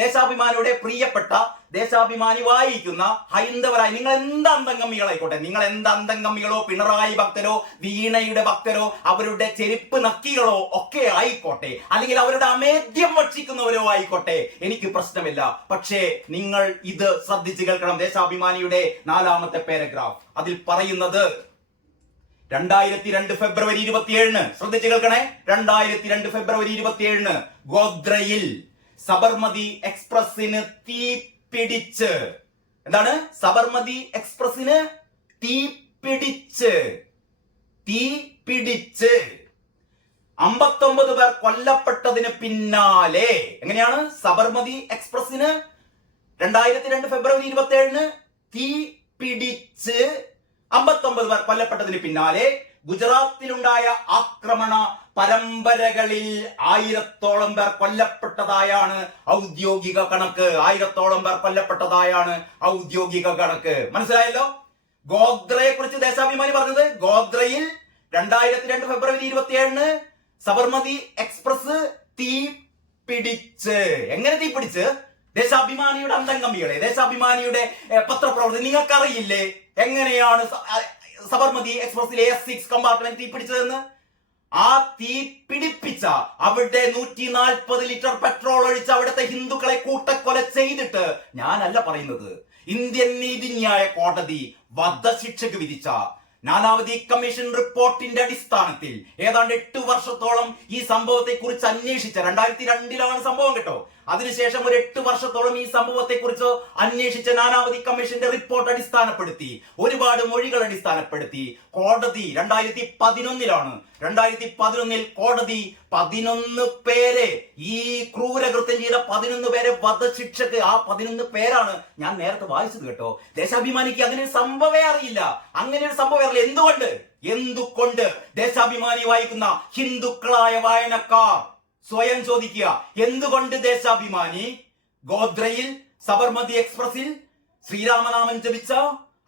ദേശാഭിമാനിയുടെ പ്രിയപ്പെട്ട ദേശാഭിമാനി വായിക്കുന്ന ഹൈന്ദവരായി നിങ്ങൾ എന്ത് അന്തംഗമ്മികളായിക്കോട്ടെ, നിങ്ങൾ എന്ത് അന്തംഗമ്മികളോ പിണറായി ഭക്തരോ വീണയുടെ ഭക്തരോ അവരുടെ ചെരുപ്പ് നക്കികളോ ഒക്കെ ആയിക്കോട്ടെ, അല്ലെങ്കിൽ അവരുടെ അമേദ്യം ഭക്ഷിക്കുന്നവരോ ആയിക്കോട്ടെ, എനിക്ക് പ്രശ്നമില്ല. പക്ഷേ നിങ്ങൾ ഇത് ശ്രദ്ധിച്ചു കേൾക്കണം. ദേശാഭിമാനിയുടെ 4ാമത്തെ പാരഗ്രാഫ്, അതിൽ പറയുന്നത് 2002 ഫെബ്രുവരി 27 ശ്രദ്ധിച്ചു കേൾക്കണേ. 2002 ഫെബ്രുവരി 27 ഗോദ്രയിൽ സബർമതി എക്സ്പ്രസിന് തീ പിടിച്ച്, എന്താണ് സബർമതി എക്സ്പ്രസിന് തീ പിടിച്ച് 59 പേർ കൊല്ലപ്പെട്ടതിന് പിന്നാലെ, എങ്ങനെയാണ് സബർമതി എക്സ്പ്രസിന് 2002 ഫെബ്രുവരി 27 തീ പിടിച്ച് 59 പേർ കൊല്ലപ്പെട്ടതിന് പിന്നാലെ ഗുജറാത്തിലുണ്ടായ ആക്രമണ പരമ്പരകളിൽ 1000-ഓളം പേർ കൊല്ലപ്പെട്ടതായാണ് ഔദ്യോഗിക കണക്ക്. 1000-ഓളം പേർ കൊല്ലപ്പെട്ടതായാണ് ഔദ്യോഗിക കണക്ക്. മനസ്സിലായല്ലോ? ഗോദ്രയെ കുറിച്ച് ദേശാഭിമാനി പറഞ്ഞത്, ഗോദ്രയിൽ 2002 ഫെബ്രുവരി 27 സബർമതി എക്സ്പ്രസ് തീ പിടിച്ച്. എങ്ങനെ തീ പിടിച്ച്? ദേശാഭിമാനിയുടെ അന്തംഗമ്മികളെ, ദേശാഭിമാനിയുടെ പത്രപ്രവർത്തകർ, നിങ്ങൾക്കറിയില്ലേ എങ്ങനെയാണ് സബർമതി എക്സ്പ്രസിലെ S6 കമ്പാർട്ട്മെന്റ് തീ പിടിച്ചതെന്ന്? ആ തീ പിടിപ്പിച്ച അവിടെ 140 ലിറ്റർ പെട്രോൾ ഒഴിച്ച് അവിടുത്തെ ഹിന്ദുക്കളെ കൂട്ടക്കൊല ചെയ്തിട്ട്, ഞാനല്ല പറയുന്നത്, ഇന്ത്യൻ നീതിന്യായ കോടതി വധശിക്ഷയ്ക്ക് വിധിച്ച നാനാവധി കമ്മീഷൻ റിപ്പോർട്ടിന്റെ അടിസ്ഥാനത്തിൽ ഏതാണ്ട് 8 വർഷത്തോളം ഈ സംഭവത്തെ കുറിച്ച് അന്വേഷിച്ച, 2002 സംഭവം കേട്ടോ, അതിനുശേഷം ഒരു 8 വർഷത്തോളം ഈ സംഭവത്തെ കുറിച്ച് അന്വേഷിച്ച നാനാവധി കമ്മീഷന്റെ റിപ്പോർട്ട് അടിസ്ഥാനപ്പെടുത്തി, ഒരുപാട് മൊഴികൾ അടിസ്ഥാനപ്പെടുത്തി കോടതി 2011 കോടതി 11 പേരെ, ഈ ക്രൂരകൃത്യം ചെയ്ത 11 പേരെ വധശിക്ഷക്ക്, ആ 11 പേരാണ് ഞാൻ നേരത്തെ വായിച്ചത് കേട്ടോ. ദേശാഭിമാനിക്ക് അങ്ങനെ ഒരു സംഭവമേ അറിയില്ല, അങ്ങനെ ഒരു സംഭവം അറിയില്ല. എന്തുകൊണ്ട് ദേശാഭിമാനി വായിക്കുന്ന ഹിന്ദുക്കളായ വായനക്കാർ സ്വയം ചോദിക്കുക, എന്തുകൊണ്ട് ദേശാഭിമാനി ഗോദ്രയിൽ സബർമതി എക്സ്പ്രസിൽ ശ്രീരാമനാമൻ ജപിച്ച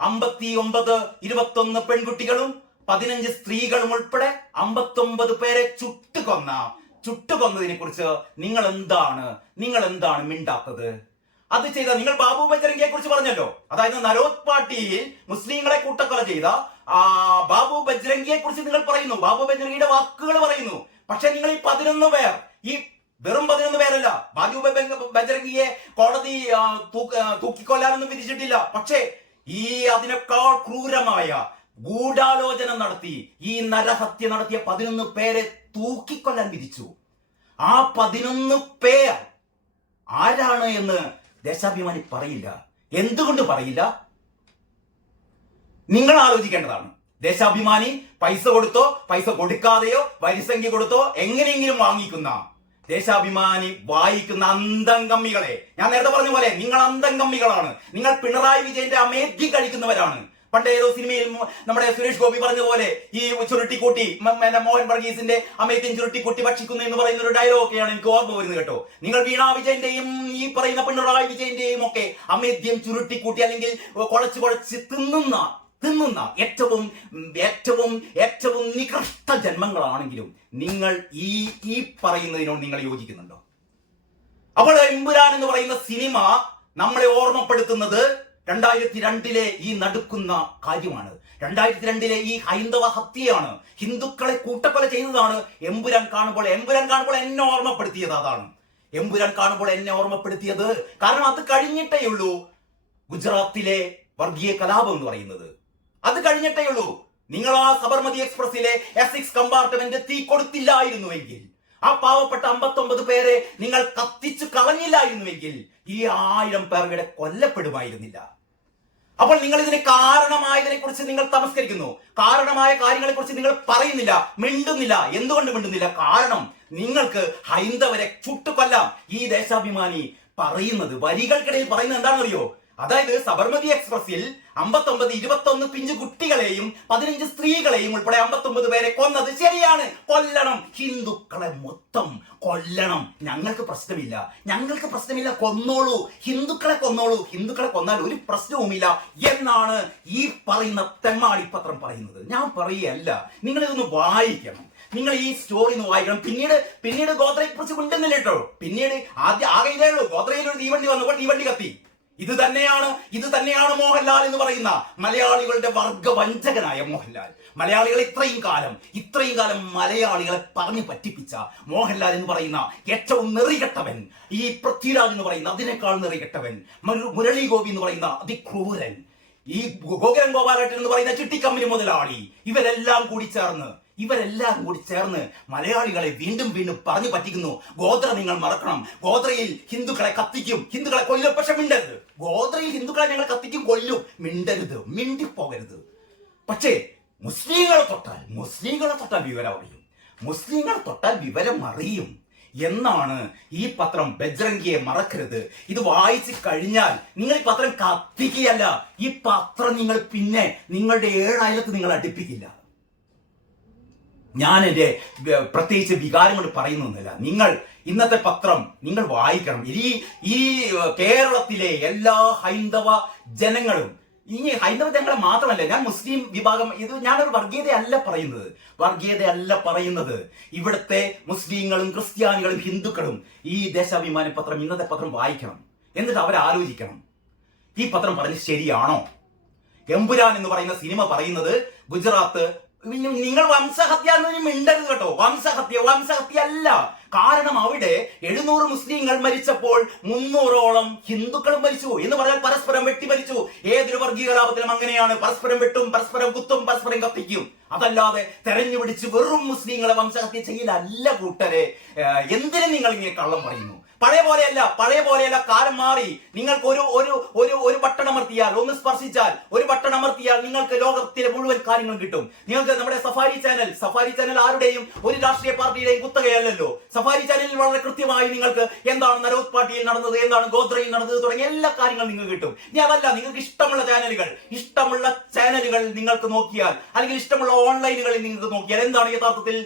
59 21 പെൺകുട്ടികളും 15 സ്ത്രീകളും ഉൾപ്പെടെ 59 പേരെ ചുട്ടുകൊന്നതിനെ കുറിച്ച് നിങ്ങൾ എന്താണ് മിണ്ടാത്തത്? അത് ചെയ്ത നിങ്ങൾ ബാബു ബജ്രംഗിയെ കുറിച്ച് പറഞ്ഞല്ലോ, അതായത് നരോത് പാർട്ടിയിൽ മുസ്ലിങ്ങളെ കൂട്ടക്കൊല ചെയ്ത ബാബു ബജ്രംഗിയെ കുറിച്ച് നിങ്ങൾ പറയുന്നു, ബാബു ബജ്രംഗിയുടെ വാക്കുകൾ പറയുന്നു. പക്ഷെ നിങ്ങൾ ഈ 11 പേർ, ഈ വെറും 11 പേരല്ല, ബാബു ബജ്രംഗിയെ കോടതി തൂക്കിക്കൊല്ലാനൊന്നും വിധിച്ചിട്ടില്ല. പക്ഷേ ഈ അതിനേക്കാൾ ക്രൂരമായ ഗൂഢാലോചന നടത്തി ഈ നരഹത്യ നടത്തിയ 11 പേരെ തൂക്കിക്കൊല്ലാൻ വിധിച്ചു. ആ 11 പേർ ആരാണ് എന്ന് ദേശാഭിമാനി പറയില്ല. എന്തുകൊണ്ട് പറയില്ല? നിങ്ങൾ ആലോചിക്കേണ്ടതാണ്. ദേശാഭിമാനി പൈസ കൊടുത്തോ പൈസ കൊടുക്കാതെയോ വരിസംഖ്യ കൊടുത്തോ എങ്ങനെയെങ്കിലും വാങ്ങിക്കുന്ന ദേശാഭിമാനി വായിക്കുന്ന അന്തംഗമ്മികളെ, ഞാൻ നേരത്തെ പറഞ്ഞ പോലെ നിങ്ങൾ അന്തംഗമ്മികളാണ്. നിങ്ങൾ പിണറായി വിജയന്റെ അമേദ്യം കഴിക്കുന്നവരാണ്. പണ്ട് ഏതോ സിനിമയിൽ നമ്മുടെ സുരേഷ് ഗോപി പറഞ്ഞ പോലെ ഈ ചുരുട്ടിക്കൂട്ടി മോഹൻ വർഗീസിന്റെ അമേദ്യം ചുരുട്ടിക്കൂട്ടി ഭക്ഷിക്കുന്നു എന്ന് പറയുന്ന ഒരു ഡയലോഗ് ഒക്കെയാണ് എനിക്ക് ഓർമ്മ വരുന്നത് കേട്ടോ. നിങ്ങൾ വീണ വിജയന്റെയും ഈ പറയുന്ന പിണറായി വിജയന്റെയും ഒക്കെ അമേദ്യം ചുരുട്ടിക്കൂട്ടി അല്ലെങ്കിൽ കുഴച്ച് തിന്നുന്ന ഏറ്റവും നികൃഷ്ട ജന്മങ്ങളാണെങ്കിലും നിങ്ങൾ ഈ പറയുന്നതിനോട് നിങ്ങൾ യോജിക്കുന്നുണ്ടോ? അപ്പോൾ എമ്പുരാൻ എന്ന് പറയുന്ന സിനിമ നമ്മളെ ഓർമ്മപ്പെടുത്തുന്നത് 2002 ഈ നടുക്കുന്ന കാര്യമാണ്. 2002 ഈ ഹൈന്ദവ ഹത്യയാണ്, ഹിന്ദുക്കളെ കൂട്ടക്കൊല ചെയ്തതാണ്. എമ്പുരാൻ കാണുമ്പോൾ എന്നെ ഓർമ്മപ്പെടുത്തിയത് അതാണ്. എന്നെ ഓർമ്മപ്പെടുത്തിയത് കാരണം അത് കഴിഞ്ഞിട്ടേ ഉള്ളൂ ഗുജറാത്തിലെ വർഗീയ കലാപം എന്ന് പറയുന്നത്. അത് കഴിഞ്ഞിട്ടേ ഉള്ളൂ. നിങ്ങൾ ആ സബർമതി എക്സ്പ്രസിലെ S6 കമ്പാർട്ട്മെന്റ് തീ കൊടുത്തില്ലായിരുന്നുവെങ്കിൽ, ആ പാവപ്പെട്ട 59 പേരെ നിങ്ങൾ കത്തിച്ചു കളഞ്ഞില്ലായിരുന്നുവെങ്കിൽ ഈ 1000 പേർ ഇവിടെ കൊല്ലപ്പെടുമായിരുന്നില്ല. അപ്പോൾ നിങ്ങൾ ഇതിന് കാരണമായതിനെ കുറിച്ച് നിങ്ങൾ തമസ്കരിക്കുന്നു. കാരണമായ കാര്യങ്ങളെ കുറിച്ച് നിങ്ങൾ പറയുന്നില്ല, മിണ്ടുന്നില്ല. എന്തുകൊണ്ട് മിണ്ടുന്നില്ല? കാരണം നിങ്ങൾക്ക് ഹൈന്ദവരെ ചുട്ടുകൊല്ലാം. ഈ ദേശാഭിമാനി പറയുന്നത്, വരികൾക്കിടയിൽ പറയുന്നത് എന്താണെന്നറിയോ? അതായത് സബർമതി എക്സ്പ്രസിൽ 59 21 പിഞ്ചു കുട്ടികളെയും 15 സ്ത്രീകളെയും ഉൾപ്പെടെ 59 പേരെ കൊന്നത് ശരിയാണ്. കൊല്ലണം, ഹിന്ദുക്കളെ മൊത്തം കൊല്ലണം. ഞങ്ങൾക്ക് പ്രശ്നമില്ല, കൊന്നോളൂ, ഹിന്ദുക്കളെ കൊന്നാൽ ഒരു പ്രശ്നവുമില്ല എന്നാണ് ഈ പറയുന്ന തെമ്മാടിപ്പത്രം പറയുന്നത്. ഞാൻ പറയുകയല്ല, നിങ്ങൾ ഇതൊന്ന് വായിക്കണം. നിങ്ങൾ ഈ സ്റ്റോറി ഒന്ന് വായിക്കണം. പിന്നീട് ഗോദ്രയെ കുറിച്ച് മിണ്ടുന്നില്ല കേട്ടോ. പിന്നീട് ആകെ ഇതേ ഉള്ളൂ, ഗോദ്രയിൽ ഒരു തീ തീവണ്ടി വന്നപ്പോൾ തീവണ്ടി കത്തി. ഇത് തന്നെയാണ് മോഹൻലാൽ എന്ന് പറയുന്ന മലയാളികളുടെ വർഗവഞ്ചകനായ മോഹൻലാൽ. മലയാളികളെ ഇത്രയും കാലം മലയാളികളെ പറഞ്ഞു പറ്റിപ്പിച്ച മോഹൻലാൽ എന്ന് പറയുന്ന ഏറ്റവും നെറികെട്ടവൻ, ഈ പൃഥ്വിരാജ് എന്ന് പറയുന്ന അതിനേക്കാൾ നെറികെട്ടവൻ, മുരളി ഗോപി എന്ന് പറയുന്ന അതിക്രൂരൻ, ഈ ഗോകുലൻ ഗോപാലേട്ടൻ എന്ന് പറയുന്ന ചിട്ടിക്കമ്പനി മുതലാളി, ഇവരെല്ലാം കൂടി ചേർന്ന് മലയാളികളെ വീണ്ടും പറഞ്ഞു പറ്റിക്കുന്നു. ഗോത്ര നിങ്ങൾ മറക്കണം, ഗോത്രയിൽ ഹിന്ദുക്കളെ കത്തിക്കും, ഹിന്ദുക്കളെ കൊല്ലും. പക്ഷെ മിണ്ടരുത്. ഗോത്രയിൽ ഹിന്ദുക്കളെ ഞങ്ങൾ കത്തിക്കും, കൊല്ലും, മിണ്ടരുത്, മിണ്ടിപ്പോകരുത്. പക്ഷേ മുസ്ലിങ്ങളെ തൊട്ടാൽ വിവരം അറിയും എന്നാണ് ഈ പത്രം. ബജ്രംഗിയെ മറക്കരുത്. ഇത് വായിച്ചു കഴിഞ്ഞാൽ നിങ്ങൾ ഈ പത്രം കത്തിക്കുകയല്ല, ഈ പത്രം നിങ്ങൾ പിന്നെ നിങ്ങളുടെ 7 അയലത്ത് നിങ്ങൾ അടുപ്പിക്കില്ല. ഞാൻ എൻ്റെ പ്രത്യേകിച്ച് വികാരം കൊണ്ട് പറയുന്നൊന്നുമില്ല. നിങ്ങൾ ഇന്നത്തെ പത്രം നിങ്ങൾ വായിക്കണം. ഈ കേരളത്തിലെ എല്ലാ ഹൈന്ദവ ജനങ്ങളും, ഇനി ഹൈന്ദവ ജനങ്ങളെ മാത്രമല്ല, ഞാൻ മുസ്ലിം വിഭാഗം, ഇത് ഞാനൊരു വർഗീയതയല്ല പറയുന്നത്. ഇവിടുത്തെ മുസ്ലിങ്ങളും ക്രിസ്ത്യാനികളും ഹിന്ദുക്കളും ഈ ദേശാഭിമാനി പത്രം, ഇന്നത്തെ പത്രം വായിക്കണം. എന്നിട്ട് അവരാലോചിക്കണം, ഈ പത്രം പറഞ്ഞത് ശരിയാണോ? എമ്പുരാൻ എന്ന് പറയുന്ന സിനിമ പറയുന്നത് ഗുജറാത്ത്, നിങ്ങൾ വംശഹത്യ മിണ്ടരുത് കേട്ടോ. വംശഹത്യ അല്ല. കാരണം അവിടെ 700 മുസ്ലിങ്ങൾ മരിച്ചപ്പോൾ 300ഓളം ഹിന്ദുക്കളും മരിച്ചു എന്ന് പറഞ്ഞാൽ പരസ്പരം വെട്ടി മരിച്ചു. ഏതൊരു വർഗീയ കലാപത്തിലും അങ്ങനെയാണ്. പരസ്പരം വെട്ടും, പരസ്പരം കുത്തും, പരസ്പരം കത്തിക്കും. അതല്ലാതെ തെരഞ്ഞു പിടിച്ച് വെറും മുസ്ലിങ്ങളെ വംശഹത്യ ചെയ്യലല്ല കൂട്ടരെ. എന്തിനും നിങ്ങൾ ഇങ്ങനെ കള്ളം പറയുന്നു? പഴയ പോലെയല്ല. കാലം മാറി. നിങ്ങൾക്ക് ഒരു ബട്ടൺ അമർത്തിയാൽ, ഒന്ന് സ്പർശിച്ചാൽ, ഒരു ബട്ടൺ അമർത്തിയാൽ നിങ്ങൾക്ക് ലോകത്തിലെ മുഴുവൻ കാര്യങ്ങളും കിട്ടും. നിങ്ങൾക്ക് നമ്മുടെ സഫാരി ചാനൽ ആരുടെയും ഒരു രാഷ്ട്രീയ പാർട്ടിയുടെയും കുത്തകയല്ലല്ലോ. സഫാരി ചാനലിൽ വളരെ കൃത്യമായി നിങ്ങൾക്ക് എന്താണ് നരോത്ത് പാർട്ടിയിൽ നടന്നത്, എന്താണ് ഗോദ്രയിൽ നടന്നത് തുടങ്ങിയ എല്ലാ കാര്യങ്ങളും നിങ്ങൾക്ക് കിട്ടും. ഇനി അതല്ല, നിങ്ങൾക്ക് ഇഷ്ടമുള്ള ചാനലുകൾ നിങ്ങൾക്ക് നോക്കിയാൽ, അല്ലെങ്കിൽ ഇഷ്ടമുള്ള ഓൺലൈനുകളിൽ നിങ്ങൾക്ക് നോക്കിയാൽ എന്താണ് യഥാർത്ഥത്തിൽ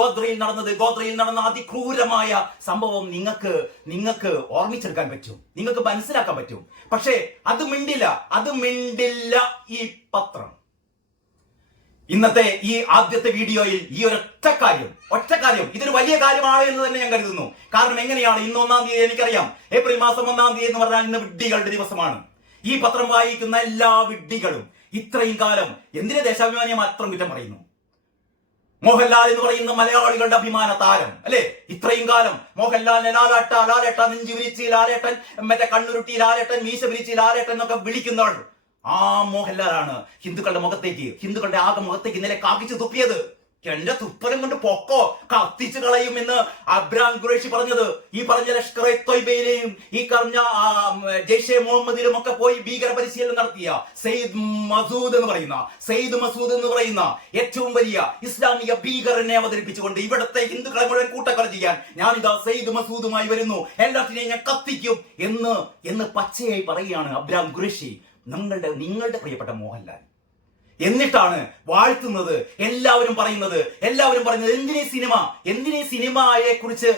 ഗോദ്രയിൽ നടന്ന അതിക്രൂരമായ സംഭവം നിങ്ങൾക്ക് ഓർമ്മിച്ചെടുക്കാൻ പറ്റും, നിങ്ങൾക്ക് മനസ്സിലാക്കാൻ പറ്റും. പക്ഷേ അത് മിണ്ടില്ല ഈ പത്രം. ഇന്നത്തെ ഈ ആദ്യത്തെ വീഡിയോയിൽ ഈ ഒറ്റ കാര്യം ഇതൊരു വലിയ കാര്യമാണ് എന്ന് തന്നെ ഞാൻ കരുതുന്നു. കാരണം എങ്ങനെയാണ്, ഇന്ന് 1-ാം തീയതി എനിക്കറിയാം, ഏപ്രിൽ മാസം 1-ാം തീയതി എന്ന് പറഞ്ഞാൽ ഇന്ന് വിഡ്ഢികളുടെ ദിവസമാണ്. ഈ പത്രം വായിക്കുന്ന എല്ലാ വിഡ്ഢികളും ഇത്രയും കാലം എന്തിനെ ദേശാഭിമാനിയെ മാത്രം കുറ്റം പറയുന്നു? മോഹൻലാൽ എന്ന് പറയുന്ന മലയാളികളുടെ അഭിമാന താരം അല്ലെ? ഇത്രയും കാലം മോഹൻലാലിനെ ലാലേട്ട നെഞ്ചു വിരിച്ച് ലാലേട്ടൻ, മറ്റേ കണ്ണുരുട്ടി ലാലേട്ടൻ, മീശ വിരിച്ച് ലാലേട്ടൻ എന്നൊക്കെ വിളിക്കുന്നവൾ ആ മോഹൻലാലാണ് ഹിന്ദുക്കളുടെ ആകെ മുഖത്തേക്ക് ഇന്നലെ കാക്കിച്ചു തുപ്പിയത്. എന്റെ തുപ്പലം കൊണ്ട് പൊക്കോ, കത്തിച്ചു കളയും എന്ന് അബ്രാം ഖുറൈഷി പറഞ്ഞത്. ഈ പറഞ്ഞ ലഷ്കർ എ തൊയ്ബയിലെയും ഈ പറഞ്ഞ ജയ്ഷെ മുഹമ്മദിലും ഒക്കെ പോയി ഭീകര പരിശീലനം നടത്തിയ സെയ്ദ് മസൂദ് എന്ന് പറയുന്ന ഏറ്റവും വലിയ ഇസ്ലാമിക ഭീകരനെ അവതരിപ്പിച്ചുകൊണ്ട് ഇവിടുത്തെ ഹിന്ദുക്കളെ മുഴുവൻ കൂട്ടക്കൊല ചെയ്യാൻ ഞാനിതാ സെയ്ദ് മസൂദുമായി വരുന്നു, എല്ലാത്തിനെയും ഞാൻ കത്തിക്കും എന്ന് പച്ചയായി പറയുകയാണ് അബ്രാം ഖുറൈഷി, നിങ്ങളുടെ പ്രിയപ്പെട്ട മോഹൻലാൽ. എന്നിട്ടാണ് വാഴ്ത്തുന്നത്. എല്ലാവരും പറയുന്നത് എന്തിനീ സിനിമയെ കുറിച്ച്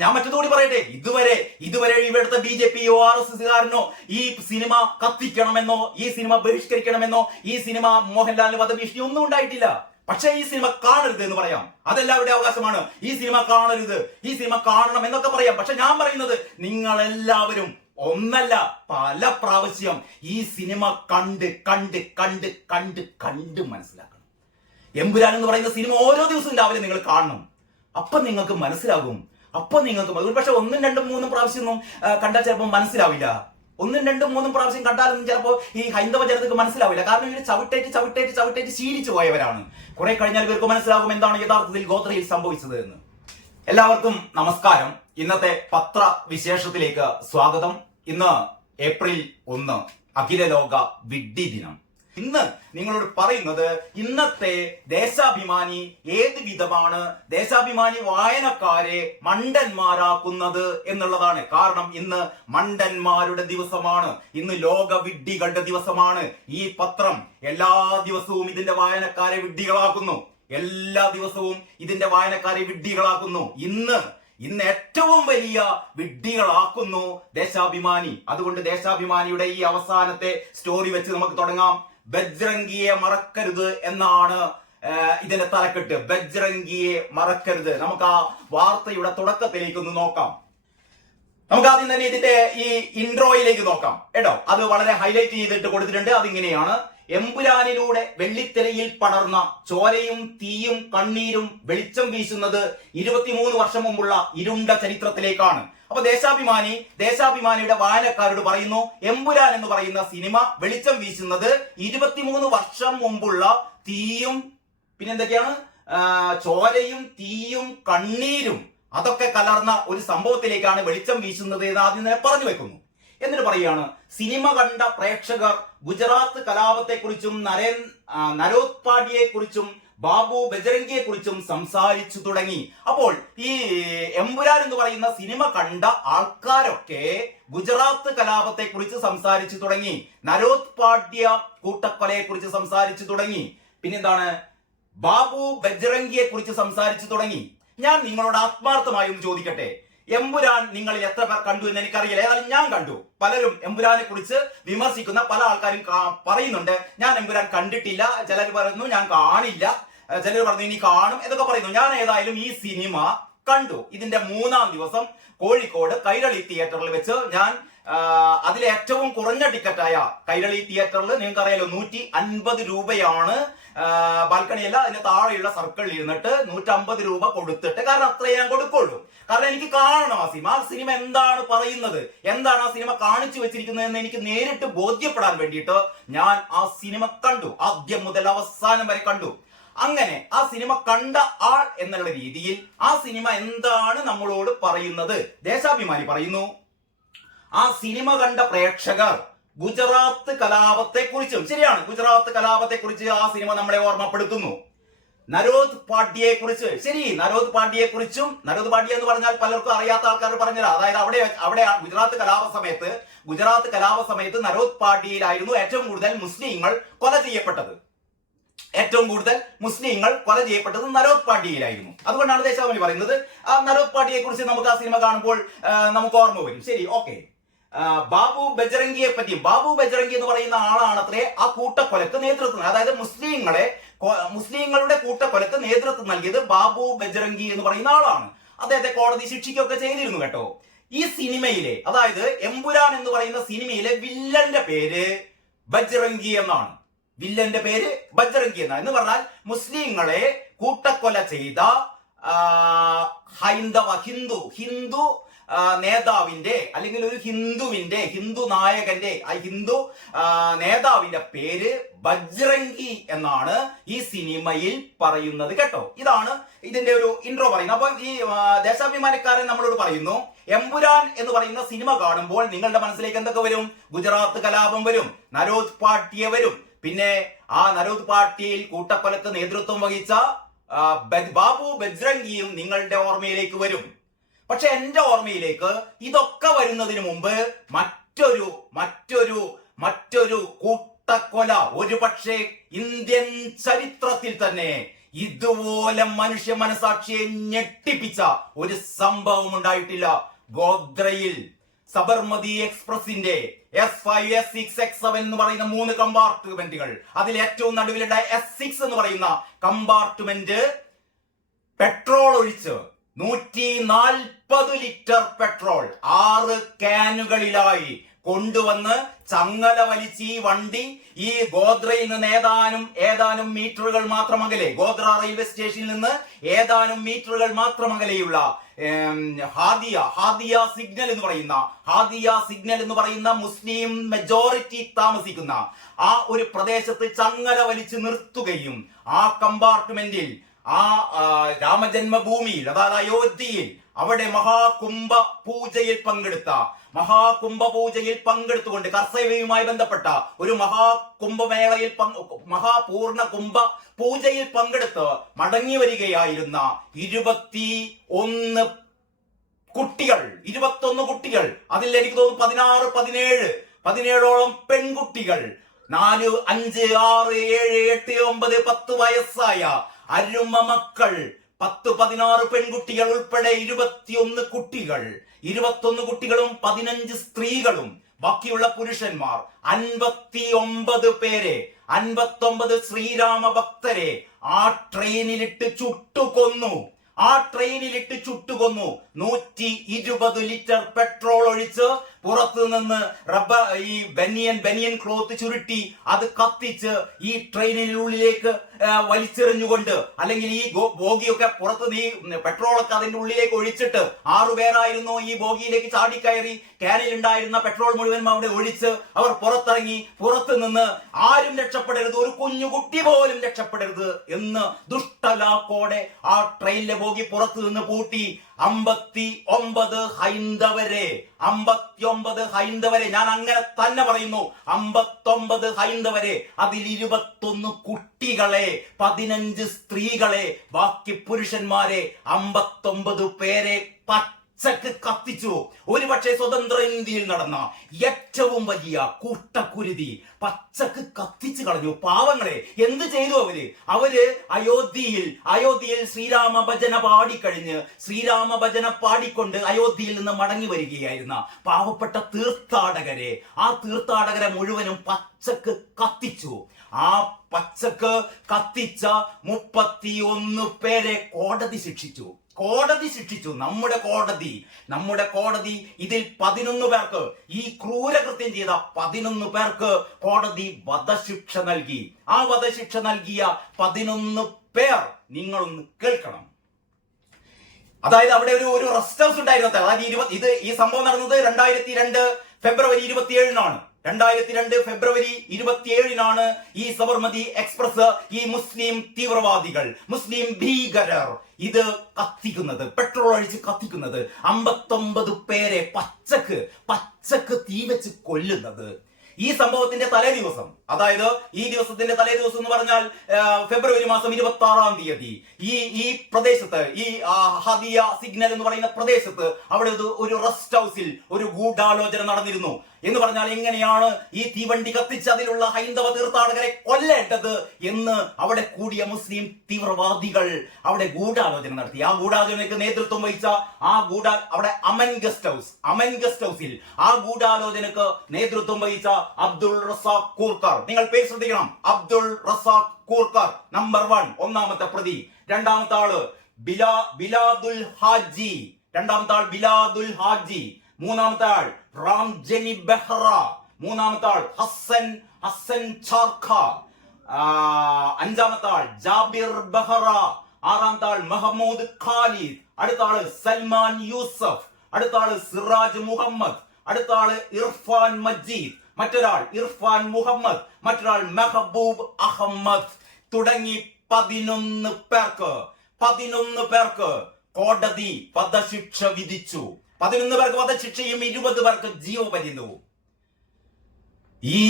ഞാൻ മറ്റൊന്നുകൂടി പറയട്ടെ, ഇതുവരെ ഇവിടുത്തെ BJP RSSകാരനോ ഈ സിനിമ കത്തിക്കണമെന്നോ ഈ സിനിമ ബഹിഷ്കരിക്കണമെന്നോ ഈ സിനിമ മോഹൻലാലിന് വധഭീഷണി ഒന്നും ഉണ്ടായിട്ടില്ല. പക്ഷേ ഈ സിനിമ കാണരുത് എന്ന് പറയാം, അതെല്ലാവരുടെ അവകാശമാണ്. ഈ സിനിമ കാണരുത്, ഈ സിനിമ കാണണം എന്നൊക്കെ പറയാം. പക്ഷെ ഞാൻ പറയുന്നത്, നിങ്ങളെല്ലാവരും ഒന്നല്ല പല പ്രാവശ്യം ഈ സിനിമ കണ്ട് മനസ്സിലാക്കണം. എമ്പുരാൻ എന്ന് പറയുന്ന സിനിമ ഓരോ ദിവസവും രാവിലെ നിങ്ങൾ കാണണം. അപ്പൊ നിങ്ങൾക്ക് മനസ്സിലാകും. ഒരു പക്ഷെ 1, 2, 3 പ്രാവശ്യമൊന്നും കണ്ടാൽ ചിലപ്പോൾ മനസ്സിലാവില്ല. 1, 2, 3 പ്രാവശ്യം കണ്ടാലൊന്നും ചിലപ്പോൾ ഈ ഹൈന്ദവ ജനതയ്ക്ക് മനസ്സിലാവില്ല. കാരണം ഇവര് ചവിട്ടേറ്റ് ശീലിച്ചു പോയവരാണ്. കുറെ കഴിഞ്ഞാൽ ഇവർക്ക് മനസ്സിലാകും എന്താണ് യഥാർത്ഥത്തിൽ ഗോത്രയിൽ സംഭവിച്ചത് എന്ന്. എല്ലാവർക്കും നമസ്കാരം. ഇന്നത്തെ പത്രവിശേഷത്തിലേക്ക് സ്വാഗതം. ഇന്ന് ഏപ്രിൽ 1, അഖില ലോക വിഡ്ഢി ദിനം. ഇന്ന് നിങ്ങളോട് പറയുന്നത്, ഇന്നത്തെ ദേശാഭിമാനി ഏത് വിധമാണ് ദേശാഭിമാനി വായനക്കാരെ മണ്ടന്മാരാക്കുന്നത് എന്നുള്ളതാണ്. കാരണം ഇന്ന് മണ്ടന്മാരുടെ ദിവസമാണ്, ഇന്ന് ലോക വിഡ്ഢികളുടെ ദിവസമാണ്. ഈ പത്രം എല്ലാ ദിവസവും ഇതിന്റെ വായനക്കാരെ വിഡ്ഢികളാക്കുന്നു. ഇന്ന് ഏറ്റവും വലിയ വിഡ്ഢികളാക്കുന്നു ദേശാഭിമാനി. അതുകൊണ്ട് ദേശാഭിമാനിയുടെ ഈ അവസാനത്തെ സ്റ്റോറി വെച്ച് നമുക്ക് തുടങ്ങാം. ബജ്രംഗിയെ മറക്കരുത് എന്നാണ് ഇതിന്റെ തലക്കെട്ട്. ബജ്രംഗിയെ മറക്കരുത്. നമുക്ക് ആ വാർത്തയുടെ തുടക്കത്തിലേക്ക് ഒന്ന് നോക്കാം. നമുക്ക് ആദ്യം തന്നെ ഇതിന്റെ ഈ ഇൻട്രോയിലേക്ക് നോക്കാം കേട്ടോ. അത് വളരെ ഹൈലൈറ്റ് ചെയ്തിട്ട് കൊടുത്തിട്ടുണ്ട്. അതിങ്ങനെയാണ്: എമ്പുരാനിലൂടെ വെള്ളിത്തിരയിൽ പടർന്ന ചോരയും തീയും കണ്ണീരും വെളിച്ചം വീശുന്നത് 23 വർഷം മുമ്പുള്ള ഇരുണ്ട ചരിത്രത്തിലേക്കാണ്. അപ്പൊ ദേശാഭിമാനിയുടെ വായനക്കാരോട് പറയുന്നു, എമ്പുരാൻ എന്ന് പറയുന്ന സിനിമ വെളിച്ചം വീശുന്നത് 23 വർഷം മുമ്പുള്ള തീയും പിന്നെന്തൊക്കെയാണ് ചോരയും തീയും കണ്ണീരും അതൊക്കെ കലർന്ന ഒരു സംഭവത്തിലേക്കാണ് വെളിച്ചം വീശുന്നത് എന്ന് ആദ്യം തന്നെ പറഞ്ഞു വെക്കുന്നു. എന്നിട്ട് പറയുകയാണ്, സിനിമ കണ്ട പ്രേക്ഷകർ ഗുജറാത്ത് കലാപത്തെക്കുറിച്ചും നരോത്പാടിയെ കുറിച്ചും ബാബു ബജരംഗിയെ കുറിച്ചും സംസാരിച്ചു തുടങ്ങി. അപ്പോൾ ഈ എമ്പുരാൻ എന്ന് പറയുന്ന സിനിമ കണ്ട ആൾക്കാരൊക്കെ ഗുജറാത്ത് കലാപത്തെ കുറിച്ച് സംസാരിച്ചു തുടങ്ങി, നരോത്പാട്യ കൂട്ടക്കൊലയെ കുറിച്ച് സംസാരിച്ചു തുടങ്ങി, പിന്നെന്താണ് ബാബു ബജരംഗിയെ കുറിച്ച് സംസാരിച്ചു തുടങ്ങി. ഞാൻ നിങ്ങളോട് ആത്മാർത്ഥമായി ഒന്ന് ചോദിക്കട്ടെ, എമ്പുരാൻ നിങ്ങളിൽ എത്ര പേർ കണ്ടു എന്ന് എനിക്കറിയില്ല. ഏതായാലും ഞാൻ കണ്ടു. പലരും എമ്പുരാനെ കുറിച്ച് വിമർശിക്കുന്ന പല ആൾക്കാരും പറയുന്നുണ്ട്, ഞാൻ എമ്പുരാൻ കണ്ടിട്ടില്ല, ചിലർ പറയുന്നു ഞാൻ കാണില്ല, ചിലർ പറഞ്ഞു ഇനി കാണും എന്നൊക്കെ പറയുന്നു. ഞാൻ ഏതായാലും ഈ സിനിമ കണ്ടു. ഇതിന്റെ 3-ാം ദിവസം കോഴിക്കോട് കൈരളി തിയേറ്ററിൽ വെച്ച് ഞാൻ അതിലെ ഏറ്റവും കുറഞ്ഞ ടിക്കറ്റായ കൈരളി തിയേറ്ററിൽ നിങ്ങൾക്ക് അറിയാലോ 150 രൂപയാണ് ബാൽക്കണിയല്ല, അതിന്റെ താഴെയുള്ള സർക്കിളിൽ ഇരുന്നിട്ട് 150 രൂപ കൊടുത്തിട്ട്, കാരണം അത്രേ ഞാൻ കൊടുക്കുള്ളൂ. കാരണം എനിക്ക് കാണണം ആ സിനിമ എന്താണ് പറയുന്നത്, എന്താണ് ആ സിനിമ കാണിച്ചു വെച്ചിരിക്കുന്നത് എന്ന് എനിക്ക് നേരിട്ട് ബോധ്യപ്പെടാൻ വേണ്ടിയിട്ട് ഞാൻ ആ സിനിമ കണ്ടു. ആദ്യം മുതൽ അവസാനം വരെ കണ്ടു. അങ്ങനെ ആ സിനിമ കണ്ട ആൾ എന്നുള്ള രീതിയിൽ ആ സിനിമ എന്താണ് നമ്മളോട് പറയുന്നത്? ദേശാഭിമാനി പറയുന്നു, ആ സിനിമ കണ്ട പ്രേക്ഷകർ ഗുജറാത്ത് കലാപത്തെ കുറിച്ചും, ശരിയാണ്, ഗുജറാത്ത് കലാപത്തെ കുറിച്ച് ആ സിനിമ നമ്മളെ ഓർമ്മപ്പെടുത്തുന്നു. നരോദ് പാട്യയെ കുറിച്ച്, ശരി, നരോദ് പാട്യയെ കുറിച്ചും, നരോദ് പാട്യ എന്ന് പറഞ്ഞാൽ പലർക്കും അറിയാത്ത ആൾക്കാർ പറഞ്ഞത്, അതായത് അവിടെ ഗുജറാത്ത് കലാപ സമയത്ത് നരോദ് പാട്യയിലായിരുന്നു ഏറ്റവും കൂടുതൽ മുസ്ലിങ്ങൾ കൊല ചെയ്യപ്പെട്ടത്. നരോദ് പാട്യയിലായിരുന്നു. അതുകൊണ്ടാണ് ദേശാഭിമാനി പറയുന്നത് ആ നരോദ് പാട്യയെ കുറിച്ച് നമുക്ക് ആ സിനിമ കാണുമ്പോൾ നമുക്ക് ഓർമ്മ വരും. ശരി, ഓക്കെ. ബാബു ബജരംഗിയെ പറ്റി, ബാബു ബജരംഗി എന്ന് പറയുന്ന ആളാണത്രേ ആ കൂട്ടക്കൊലക്ക് നേതൃത്വം, അതായത് മുസ്ലിങ്ങളുടെ കൂട്ടക്കൊലക്ക് നേതൃത്വം നൽകിയത് ബാബു ബജരംഗി എന്ന് പറയുന്ന ആളാണ്. അദ്ദേഹത്തെ കോടതി ശിക്ഷിക്കുകയൊക്കെ ചെയ്തിരുന്നു കേട്ടോ. ഈ സിനിമയിലെ, അതായത് എമ്പുരാൻ എന്ന് പറയുന്ന സിനിമയിലെ വില്ലന്റെ പേര് ബജരംഗി എന്നാണ്. എന്ന് പറഞ്ഞാൽ മുസ്ലിങ്ങളെ കൂട്ടക്കൊല ചെയ്ത ഹിന്ദു നേതാവിന്റെ, അല്ലെങ്കിൽ ഒരു ഹിന്ദു നായകന്റെ, ഹിന്ദു നേതാവിന്റെ പേര് ബജ്രംഗി എന്നാണ് ഈ സിനിമയിൽ പറയുന്നത് കേട്ടോ. ഇതാണ് ഇതിന്റെ ഒരു ഇൻട്രോ പറയുന്നത്. അപ്പൊ ഈ ദേശാഭിമാനിക്കാരൻ നമ്മളോട് പറയുന്നു, എമ്പുരാൻ എന്ന് പറയുന്ന സിനിമ കാണുമ്പോൾ നിങ്ങളുടെ മനസ്സിലേക്ക് എന്തൊക്കെ വരും? ഗുജറാത്ത് കലാപം വരും, നരോദ് പാട്യ വരും, പിന്നെ ആ നരോദ് പാട്യയിൽ കൂട്ടക്കൊലക്ക് നേതൃത്വം വഹിച്ച ബാബു ബജ്രംഗിയും നിങ്ങളുടെ ഓർമ്മയിലേക്ക് വരും. പക്ഷെ എന്റെ ഓർമ്മയിലേക്ക് ഇതൊക്കെ വരുന്നതിന് മുമ്പ് മറ്റൊരു കൂട്ടക്കൊല, ഒരു പക്ഷേ ഇന്ത്യൻ ചരിത്രത്തിൽ തന്നെ ഇതുപോലെ മനുഷ്യ മനസാക്ഷിയെ ഞെട്ടിപ്പിച്ച ഒരു സംഭവം ഉണ്ടായിട്ടില്ല. ഗോദ്രയിൽ സബർമതി എക്സ്പ്രസിന്റെ S5, S6, S7 എന്ന് പറയുന്ന 3 കമ്പാർട്ട്മെന്റുകൾ, അതിൽ ഏറ്റവും നടുവിലുള്ള S6 എന്ന് പറയുന്ന കമ്പാർട്ട്മെന്റ് പെട്രോൾ ഒഴിച്ച് 140 ലിറ്റർ പെട്രോൾ 6 ക്യാനുകളിലായി കൊണ്ടുവന്ന് ചങ്ങല വലിച്ച് ഈ വണ്ടി ഈ ഗോദ്രയിൽ നിന്ന് ഏതാനും മീറ്ററുകൾ മാത്രം അകലെ, ഗോദ്ര റെയിൽവേ സ്റ്റേഷനിൽ നിന്ന് ഏതാനും മീറ്ററുകൾ മാത്രം അകലെയുള്ള ഹാദിയ സിഗ്നൽ എന്ന് പറയുന്ന മുസ്ലിം മെജോറിറ്റി താമസിക്കുന്ന ആ ഒരു പ്രദേശത്ത് ചങ്ങല വലിച്ചു നിർത്തുകയും ആ കമ്പാർട്ട്മെന്റിൽ ആ രാമജന്മഭൂമിയിൽ, അതായത് അയോധ്യയിൽ, അവിടെ മഹാകുംഭ പൂജയിൽ പങ്കെടുത്തുകൊണ്ട് കർസേവയുമായി ബന്ധപ്പെട്ട ഒരു മഹാപൂർണ കുംഭ പൂജയിൽ പങ്കെടുത്ത് മടങ്ങി വരികയായിരുന്ന 21 കുട്ടികൾ, അതിൽ എനിക്ക് തോന്നുന്നു 17ഓളം പെൺകുട്ടികൾ, 4, 5, 6, 7, 8, 9, 10 വയസ്സായ അരുമ മക്കൾ, 10-16 പെൺകുട്ടികൾ ഉൾപ്പെടെ 21 കുട്ടികളും 15 സ്ത്രീകളും ബാക്കിയുള്ള പുരുഷന്മാർ 59 പേരെ, 59 ശ്രീരാമ ഭക്തരെ ആ ട്രെയിനിലിട്ട് ചുട്ടുകൊന്നു. ആ ട്രെയിനിലിട്ട് ചുട്ടുകൊന്നു. 120 ലിറ്റർ പെട്രോൾ ഒഴിച്ച് പുറത്തു നിന്ന് ഈ ബനിയൻ ക്ലോത്ത് ചുരുട്ടി അത് കത്തിച്ച് ഈ ട്രെയിനിനുള്ളിലേക്ക് വലിച്ചെറിഞ്ഞുകൊണ്ട്, അല്ലെങ്കിൽ ഈ ബോഗിയൊക്കെ പുറത്ത് ഈ പെട്രോളൊക്കെ അതിന്റെ ഉള്ളിലേക്ക് ഒഴിച്ചിട്ട് 6 പേരായിരുന്നു ഈ ബോഗിയിലേക്ക് ചാടിക്കയറി. ക്യാനിൽ ഉണ്ടായിരുന്ന പെട്രോൾ മുഴുവൻ അവിടെ ഒഴിച്ച് അവർ പുറത്തിറങ്ങി. പുറത്തു നിന്ന് ആരും രക്ഷപ്പെടരുത്, ഒരു കുഞ്ഞുകുട്ടി പോലും രക്ഷപ്പെടരുത് എന്ന് ദുഷ്ടലാക്കോടെ ആ ട്രെയിനിലെ ബോഗി പുറത്തു നിന്ന് പൂട്ടി. 59 ഹൈന്ദവരെ, ഞാൻ അങ്ങനെ തന്നെ പറയുന്നു, 59 ഹൈന്ദവരെ, അതിൽ 21 കുട്ടികളെ, 15 സ്ത്രീകളെ, ബാക്കി പുരുഷന്മാരെ, 59 പേരെ പച്ചക്ക് കത്തിച്ചു. ഒരുപക്ഷെ സ്വതന്ത്ര ഇന്ത്യയിൽ നടന്ന ഏറ്റവും വലിയ കൂട്ടക്കുരുതി പച്ചക്ക് കത്തിച്ചു കളഞ്ഞു. പാവങ്ങളെ എന്ത് ചെയ്തു അവര്? അയോധ്യയിൽ ശ്രീരാമ ഭജന പാടിക്കഴിഞ്ഞ്, ശ്രീരാമ ഭജന പാടിക്കൊണ്ട് അയോധ്യയിൽ നിന്ന് മടങ്ങി വരികയായിരുന്ന പാവപ്പെട്ട ആ തീർത്ഥാടകരെ മുഴുവനും പച്ചക്ക് കത്തിച്ചു. ആ പച്ചക്ക് കത്തിച്ച 31 പേരെ കോടതി ശിക്ഷിച്ചു. നമ്മുടെ കോടതി ഇതിൽ 11 പേർക്ക്, ഈ ക്രൂരകൃത്യം ചെയ്ത 11 പേർക്ക് കോടതി വധശിക്ഷ നൽകി. ആ വധശിക്ഷ നൽകിയ 11 പേർ നിങ്ങളൊന്ന് കേൾക്കണം. അതായത് അവിടെ ഒരു റെസ്റ്റ് ഹൗസ് ഉണ്ടായിരുന്നു. അതായത് ഈ സംഭവം നടന്നത് 2002 ഫെബ്രുവരി 27-നാണ്. 2002 ഫെബ്രുവരി 27-നാണ് ഈ സബർമതി എക്സ്പ്രസ്, ഈ മുസ്ലിം തീവ്രവാദികൾ, മുസ്ലിം ഭീകരർ ഇത് കത്തിക്കുന്നത്, പെട്രോൾ ഒഴിച്ച് കത്തിക്കുന്നത്, 59 പേരെ പച്ചക്ക് തീ വെച്ച് കൊല്ലുന്നത്. ഈ സംഭവത്തിന്റെ തലേ ദിവസം, അതായത് ഈ ദിവസത്തിന്റെ തലേ ദിവസം എന്ന് പറഞ്ഞാൽ ഫെബ്രുവരി മാസം 26-ാം തീയതി ഈ പ്രദേശത്ത്, ഈ ഹദിയ സിഗ്നൽ എന്ന് പറയുന്ന പ്രദേശത്ത് അവിടെ ഒരു റെസ്റ്റ് ഹൗസിൽ ഒരു ഗൂഢാലോചന നടന്നിരുന്നു. എന്ന് പറഞ്ഞാൽ എങ്ങനെയാണ് ഈ തീവണ്ടി കത്തിച്ച് അതിലുള്ള ഹൈന്ദവ തീർത്ഥാടകരെ കൊല്ലേണ്ടത് എന്ന് അവിടെ കൂടിയ മുസ്ലിം തീവ്രവാദികൾ അവിടെ ഗൂഢാലോചന നടത്തി. ആ ഗൂഢാലോചനയ്ക്ക് നേതൃത്വം വഹിച്ച അവിടെ അമൻ ഗസ്റ്റ് ഹൗസിൽ ആ ഗൂഢാലോചനക്ക് നേതൃത്വം വഹിച്ച അബ്ദുൾ റസാഖ് കൂർക്കർ, നിങ്ങൾ പേര് ശ്രദ്ധിക്കണം, അബ്ദുൾ റസാഖ് കൂർക്കർ നമ്പർ 1 ഒന്നാമത്തെ പ്രതി. രണ്ടാമത്തെ ആള് ബിലാദുൽ ഹാജി, മൂന്നാമത്തെ ആൾ റാംജനി ബെഹ്റ, മൂന്നാമത്തെ ആൾ ഹസൻ ചാർഖ, അഞ്ചാമത്തെ ആൾ ജാബിർ ബെഹ്റ, ആറാമത്തെ ആൾ മഹമ്മൂദ് ഖാലിദ്, അടുത്ത ആള് സൽമാൻ യൂസഫ്, അടുത്ത ആള് സിറാജ് മുഹമ്മദ്, അടുത്ത ആള് ഇർഫാൻ മജീദ്, മറ്റൊരാൾ ഇർഫാൻ മുഹമ്മദ്, മറ്റൊരാൾ മെഹബൂബ് അഹമ്മദ് തുടങ്ങി 11 പേർക്ക് കോടതി വധശിക്ഷ വിധിച്ചു. 11 പേർക്ക് വധശിക്ഷയും 20 പേർക്ക് ജീവപര്യന്തവും. ഈ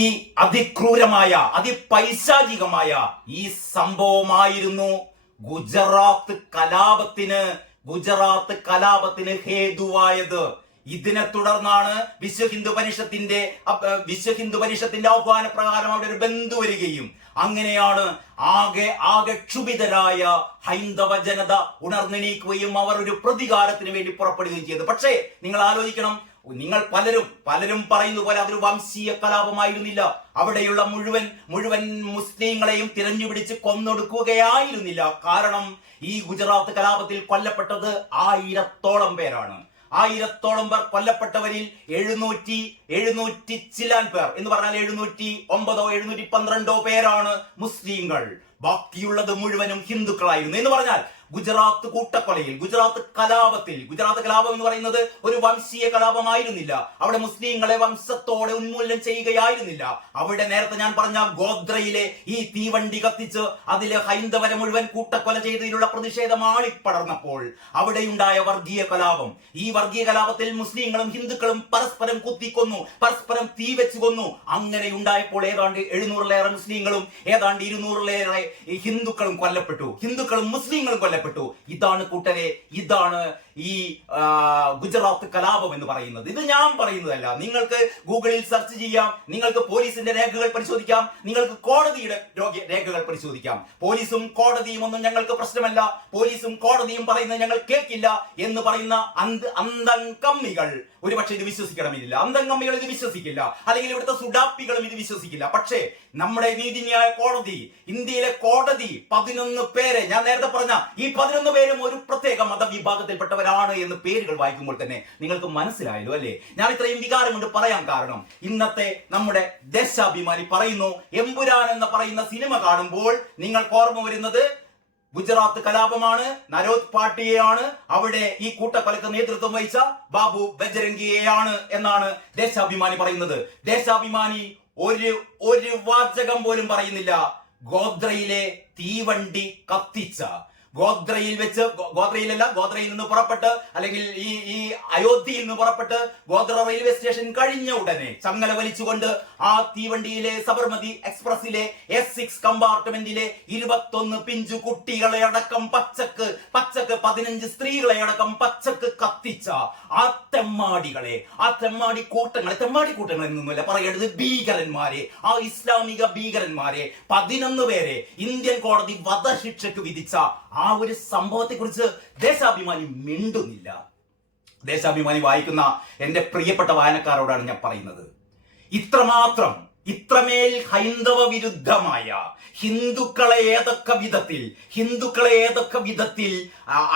അതിക്രൂരമായ, അതിപൈശാചികമായ ഈ സംഭവമായിരുന്നു ഗുജറാത്ത് കലാപത്തിന് ഹേതുവായത്. ഇതിനെ തുടർന്നാണ് വിശ്വ ഹിന്ദു പരിഷത്തിന്റെ ആഹ്വാന പ്രകാരം അവിടെ ഒരു ബന്ധു വരികയും അങ്ങനെയാണ് ആകെ ക്ഷുഭിതരായ ഹൈന്ദവ ജനത ഉണർന്നെണീക്കുകയും അവർ ഒരു പ്രതികാരത്തിന് വേണ്ടി പുറപ്പെടുകയും ചെയ്തു. പക്ഷേ നിങ്ങൾ ആലോചിക്കണം, നിങ്ങൾ പലരും പറയുന്ന പോലെ അതൊരു വംശീയ കലാപമായിരുന്നില്ല. അവിടെയുള്ള മുഴുവൻ മുസ്ലിങ്ങളെയും തിരഞ്ഞുപിടിച്ച് കൊന്നൊടുക്കുകയായിരുന്നില്ല. കാരണം ഈ ഗുജറാത്ത് കലാപത്തിൽ കൊല്ലപ്പെട്ടത് 1000-ഓളം പേരാണ്. 1000-ഓളം പേർ കൊല്ലപ്പെട്ടവരിൽ 700 ചില്ലാൻ പേർ എന്ന് പറഞ്ഞാൽ 709 712 പേരാണ് മുസ്ലിങ്ങൾ. ബാക്കിയുള്ളത് മുഴുവനും ഹിന്ദുക്കളായിരുന്നു. എന്ന് പറഞ്ഞാൽ ഗുജറാത്ത് കൂട്ടക്കൊലയിൽ, ഗുജറാത്ത് കലാപം എന്ന് പറയുന്നത് ഒരു വംശീയ കലാപമായിരുന്നില്ല. അവിടെ മുസ്ലിങ്ങളെ വംശത്തോടെ ഉന്മൂലനം ചെയ്യുകയായിരുന്നില്ല. അവിടെ നേരത്തെ ഞാൻ പറഞ്ഞ ഗോദ്രയിലെ ഈ തീവണ്ടി കത്തിച്ച് അതിലെ ഹൈന്ദവരെ മുഴുവൻ കൂട്ടക്കൊല ചെയ്തതിലുള്ള പ്രതിഷേധം ആളിപ്പടർന്നപ്പോൾ അവിടെയുണ്ടായ വർഗീയ കലാപം, ഈ വർഗീയ കലാപത്തിൽ മുസ്ലിങ്ങളും ഹിന്ദുക്കളും പരസ്പരം കുത്തിക്കൊന്നു, പരസ്പരം തീ വെച്ച് കൊന്നു. അങ്ങനെ ഉണ്ടായപ്പോൾ ഏതാണ്ട് 700-ലേറെ മുസ്ലിങ്ങളും ഏതാണ്ട് 200-ലേറെ ഹിന്ദുക്കളും മുസ്ലിങ്ങളും കൊല്ലപ്പെട്ടു. ഇതാണ് കൂട്ടരെ, ഈ ഗുജറാത്ത് കലാപം എന്ന് പറയുന്നത്. ഇത് ഞാൻ പറയുന്നതല്ല. നിങ്ങൾക്ക് ഗൂഗിളിൽ സെർച്ച് ചെയ്യാം, നിങ്ങൾക്ക് പോലീസിന്റെ രേഖകൾ പരിശോധിക്കാം, നിങ്ങൾക്ക് കോടതിയുടെ രേഖകൾ പരിശോധിക്കാം. പോലീസും കോടതിയും ഒന്നും ഞങ്ങൾക്ക് പ്രശ്നമല്ല, പോലീസും കോടതിയും പറയുന്നത് ഞങ്ങൾ കേൾക്കില്ല എന്ന് പറയുന്ന അന്തംകമ്മികൾ ഒരുപക്ഷെ ഇത് വിശ്വസിക്കണമെന്നില്ല. അന്തംകമ്മികൾ ഇത് വിശ്വസിക്കില്ല, അല്ലെങ്കിൽ ഇവിടുത്തെ സുഡാപ്പികളും ഇത് വിശ്വസിക്കില്ല. പക്ഷേ നമ്മുടെ നീതിന്യായ കോടതി, ഇന്ത്യയിലെ കോടതി 11 പേരെ, ഞാൻ നേരത്തെ പറഞ്ഞ ഈ 11 പേരും ഒരു പ്രത്യേക മതവിഭാഗത്തിൽപ്പെട്ടവരാണ് എന്ന് പേരുകൾ വായിക്കുമ്പോൾ തന്നെ നിങ്ങൾക്ക് മനസ്സിലായല്ലോ അല്ലേ? ഞാൻ ഇത്രയും വികാരം കൊണ്ട് പറയാൻ കാരണം, ഇന്നത്തെ നമ്മുടെ ദേശാഭിമാനി പറയുന്നു, എമ്പുരാൻ എന്ന് പറയുന്ന സിനിമ കാണുമ്പോൾ നിങ്ങൾക്ക് ഓർമ്മ വരുന്നത് ഗുജറാത്ത് കലാപമാണ്, നരോദ് പാട്ടിയെയാണ്, അവിടെ ഈ കൂട്ടക്കൊലക്ക് നേതൃത്വം വഹിച്ച ബാബു ബജ്രംഗിയെയാണ് എന്നാണ് ദേശാഭിമാനി പറയുന്നത്. ദേശാഭിമാനി ഒരു വാചകം പോലും പറയുന്നില്ല ഗോദ്രയിലെ തീവണ്ടി കത്തിച്ച, ഗോദ്രയിൽ നിന്ന് പുറപ്പെട്ട്, അല്ലെങ്കിൽ ഈ അയോധ്യയിൽ നിന്ന് പുറപ്പെട്ട് ഗോദ്ര റെയിൽവേ സ്റ്റേഷൻ കഴിഞ്ഞ ഉടനെ ചങ്ങല വലിച്ചുകൊണ്ട് ആ തീവണ്ടിയിലെ സബർമതി എക്സ്പ്രസിലെ S6 കമ്പാർട്ട്മെന്റിലെ 21 പിഞ്ചു കുട്ടികളെ അടക്കം പച്ചക്ക് 15 സ്ത്രീകളെ അടക്കം പച്ചക്ക് കത്തിച്ച ആ തെമ്മാടികളെ, ആ തെമ്മാടി കൂട്ടങ്ങൾ എന്നൊന്നുമല്ല പറയേണ്ടത്, ഭീകരന്മാരെ, ആ ഇസ്ലാമിക ഭീകരന്മാരെ 11 പേരെ ഇന്ത്യൻ കോടതി വധശിക്ഷയ്ക്ക് വിധിച്ച ആ ഒരു സംഭവത്തെ കുറിച്ച് ദേശാഭിമാനി മിണ്ടുന്നില്ല. ദേശാഭിമാനി വായിക്കുന്ന എന്റെ പ്രിയപ്പെട്ട വായനക്കാരോടാണ് ഞാൻ പറയുന്നത്, ഇത്രമേൽ ഹൈന്ദവ വിരുദ്ധമായ ഹിന്ദുക്കളെ ഏതൊക്കെ വിധത്തിൽ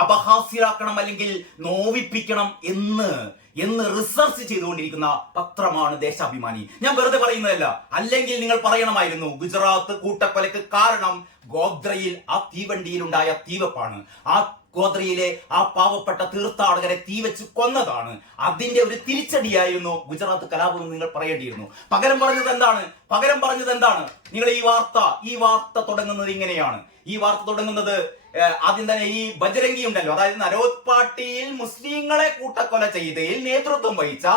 അപഹാസ്യരാക്കണം അല്ലെങ്കിൽ നോവിപ്പിക്കണം എന്ന് റിസർച്ച് ചെയ്തുകൊണ്ടിരിക്കുന്ന പത്രമാണ് ദേശാഭിമാനി. ഞാൻ വെറുതെ പറയുന്നതല്ല. അല്ലെങ്കിൽ നിങ്ങൾ പറയണമായിരുന്നു ഗുജറാത്ത് കൂട്ടക്കൊലക്ക് കാരണം ഗോദ്രയിൽ ആ തീവണ്ടിയിലുണ്ടായ തീവപ്പാണ്, ആ ഗോദ്രയിലെ ആ പാവപ്പെട്ട തീർത്ഥാടകരെ തീവച്ച് കൊന്നതാണ്, അതിന്റെ ഒരു തിരിച്ചടിയായിരുന്നു ഗുജറാത്ത് കലാപം എന്ന് നിങ്ങൾ പറയേണ്ടിയിരുന്നു. പകരം പറഞ്ഞത് എന്താണ്? നിങ്ങൾ ഈ വാർത്ത തുടങ്ങുന്നത് ഇങ്ങനെയാണ്. ഈ വാർത്ത തുടങ്ങുന്നത് ആദ്യം തന്നെ ഈ ബജ്രംഗി ഉണ്ടല്ലോ, അതായത് നരോദ് പാട്ടിയിൽ മുസ്ലിങ്ങളെ കൂട്ടക്കൊല ചെയ്തതിൽ നേതൃത്വം വഹിച്ച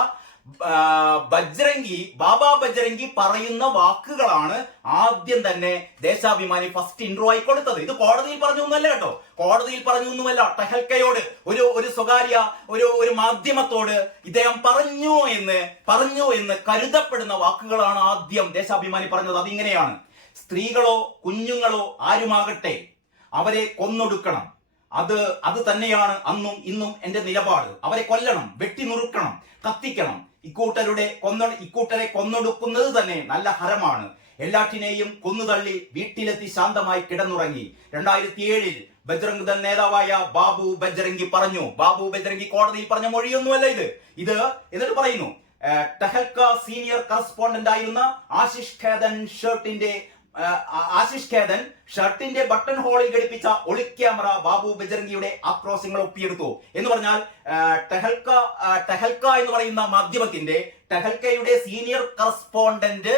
ബാബാ ബജ്രംഗി പറയുന്ന വാക്കുകളാണ് ആദ്യം തന്നെ ദേശാഭിമാനി ഫസ്റ്റ് ഇൻട്രോ ആയി കൊടുത്തത്. ഇത് കോടതിയിൽ പറഞ്ഞൊന്നുമല്ല കേട്ടോ, കോടതിയിൽ പറഞ്ഞൊന്നുമല്ല. ടെഹൽക്കയോട് ഒരു സ്വകാര്യ ഒരു മാധ്യമത്തോട് ഇദ്ദേഹം പറഞ്ഞു എന്ന് കരുതപ്പെടുന്ന വാക്കുകളാണ് ആദ്യം ദേശാഭിമാനി പറഞ്ഞത്. അതിങ്ങനെയാണ്: സ്ത്രീകളോ കുഞ്ഞുങ്ങളോ ആരുമാകട്ടെ അവരെ കൊന്നൊടുക്കണം. അത് തന്നെയാണ് അന്നും ഇന്നും എന്റെ നിലപാട്. അവരെ കൊല്ലണം, വെട്ടിനുറുക്കണം, കത്തിക്കണം. ഇക്കൂട്ടരെ കൊന്നൊടുക്കുന്നത് തന്നെ നല്ല ഹരമാണ്. എല്ലാറ്റിനെയും കൊന്നുതള്ളി വീട്ടിലെത്തി ശാന്തമായി കിടന്നുറങ്ങി. 2007 ബജ്രംഗ് ദൾ നേതാവായ ബാബു ബജ്രംഗി പറഞ്ഞു. ബാബു ബജ്രംഗി കോടതിയിൽ പറഞ്ഞ മൊഴിയൊന്നുമല്ല ഇത്. എന്നിട്ട് പറയുന്നു, ടെഹൽക്ക സീനിയർ കറസ്പോണ്ടന്റ് ആയിരുന്ന ആശിഷ് ഖേദൻ ഷർട്ടിന്റെ ബട്ടൺ ഹോളിൽ ഘടിപ്പിച്ച ഒളി ക്യാമറ ബാബു ബജ്രംഗിയുടെ ആക്രോശങ്ങൾ ഒപ്പിയെടുത്തു എന്ന് പറഞ്ഞാൽ ടെഹൽക്ക എന്ന് പറയുന്ന മാധ്യമത്തിന്റെ, ടെഹൽക്കയുടെ സീനിയർ കറസ്പോണ്ടന്റ്